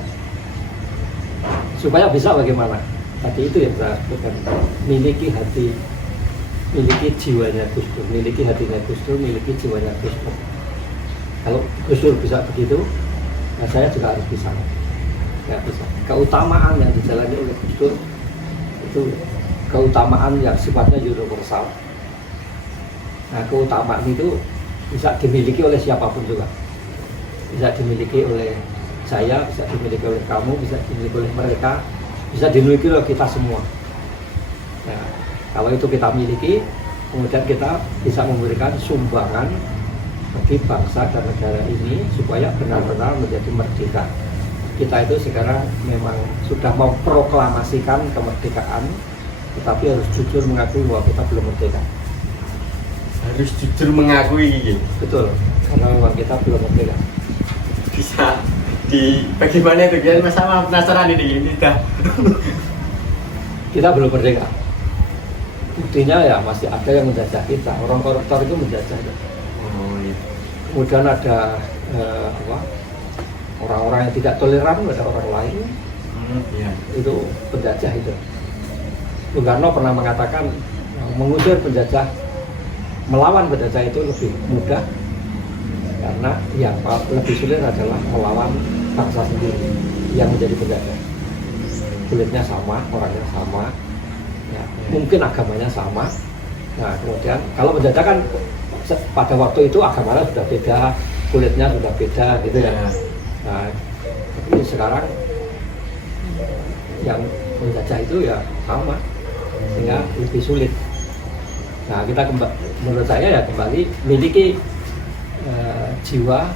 Supaya bisa bagaimana? Tadi itu yang saya sebutkan, miliki hati, miliki jiwanya Gus Dur, miliki hatinya Gus Dur, miliki jiwanya Gus Dur. Kalau Gus Dur bisa begitu, nah saya juga harus bisa. Ya bisa. Keutamaan yang dijalani oleh Gus Dur itu keutamaan yang sifatnya universal. Nah, keutamaan itu bisa dimiliki oleh siapapun juga. Bisa dimiliki oleh saya, bisa dimiliki oleh kamu, bisa dimiliki oleh mereka, bisa dimiliki oleh kita semua. Nah, kalau itu kita miliki, kemudian kita bisa memberikan sumbangan bagi bangsa dan negara ini supaya benar-benar menjadi merdeka. Kita itu sekarang memang sudah memproklamasikan kemerdekaan, tetapi harus jujur mengakui bahwa kita belum merdeka. Harus jujur mengakui gitu. Betul, karena memang kita belum merdeka. Bisa di bagaimana itu kan sama penasaran ini dah. Kita belum merdeka. Buktinya ya masih ada yang menjajah kita. Orang koruptor itu menjajah. Oh iya. Kemudian ada orang-orang yang tidak toleran pada orang lain, Iya. itu penjajah itu. Bung Karno pernah mengatakan mengusir penjajah, melawan penjajah itu lebih mudah karena yang lebih sulit adalah melawan bangsa sendiri yang menjadi penjajah. Kulitnya sama, orangnya sama, ya, mungkin agamanya sama. Nah, kemudian kalau penjajah kan pada waktu itu agamanya sudah beda, kulitnya sudah beda gitu ya. Nah, tapi sekarang yang menjajah itu ya sama, sehingga lebih sulit. Nah, kita menurut saya ya kembali miliki jiwa,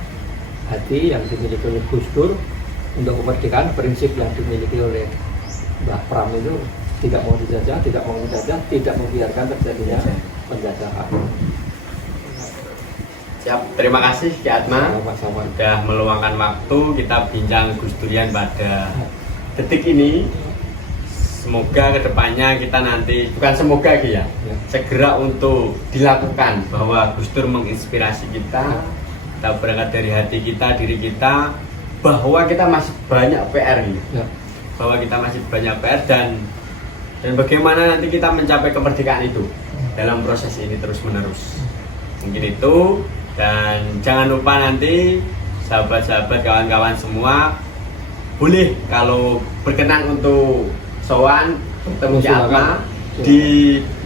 hati yang dimiliki oleh Gus Dur untuk kemerdekaan, prinsip yang dimiliki oleh Mbah Pram itu tidak mau dijajah, tidak mau menjajah, tidak membiarkan terjadinya penjajahan. Siap, terima kasih Ki Atma. Sama-sama. Sudah meluangkan waktu kita bincang Gus Durian pada detik ini. Semoga kedepannya kita nanti, bukan semoga Ki ya, segera untuk dilakukan bahwa Gus Dur menginspirasi kita. Kita berangkat dari hati kita, diri kita, bahwa kita masih banyak PR gitu. Bahwa kita masih banyak PR dan bagaimana nanti kita mencapai kemerdekaan itu dalam proses ini terus menerus. Mungkin itu. Dan jangan lupa nanti sahabat-sahabat, kawan-kawan semua boleh kalau berkenan untuk sowan bertemu Ki Atma di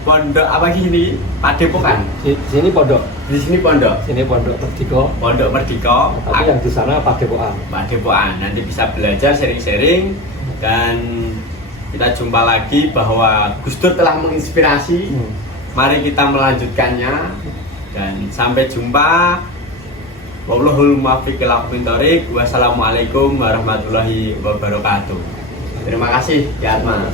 pondok apa gini, Padepokan. Sini pondok. Di sini pondok. Sini pondok Merdeka. Pondok Merdeka. Tapi yang di sana Padepokan. Padepokan. Nanti bisa belajar, sharing-sharing, dan kita jumpa lagi bahwa Gus Dur telah menginspirasi. Mari kita melanjutkannya. Dan sampai jumpa. Wallahul muwaffiq ila aqwamit thoriq. Wassalamualaikum warahmatullahi wabarakatuh. Terima kasih Ki Atma.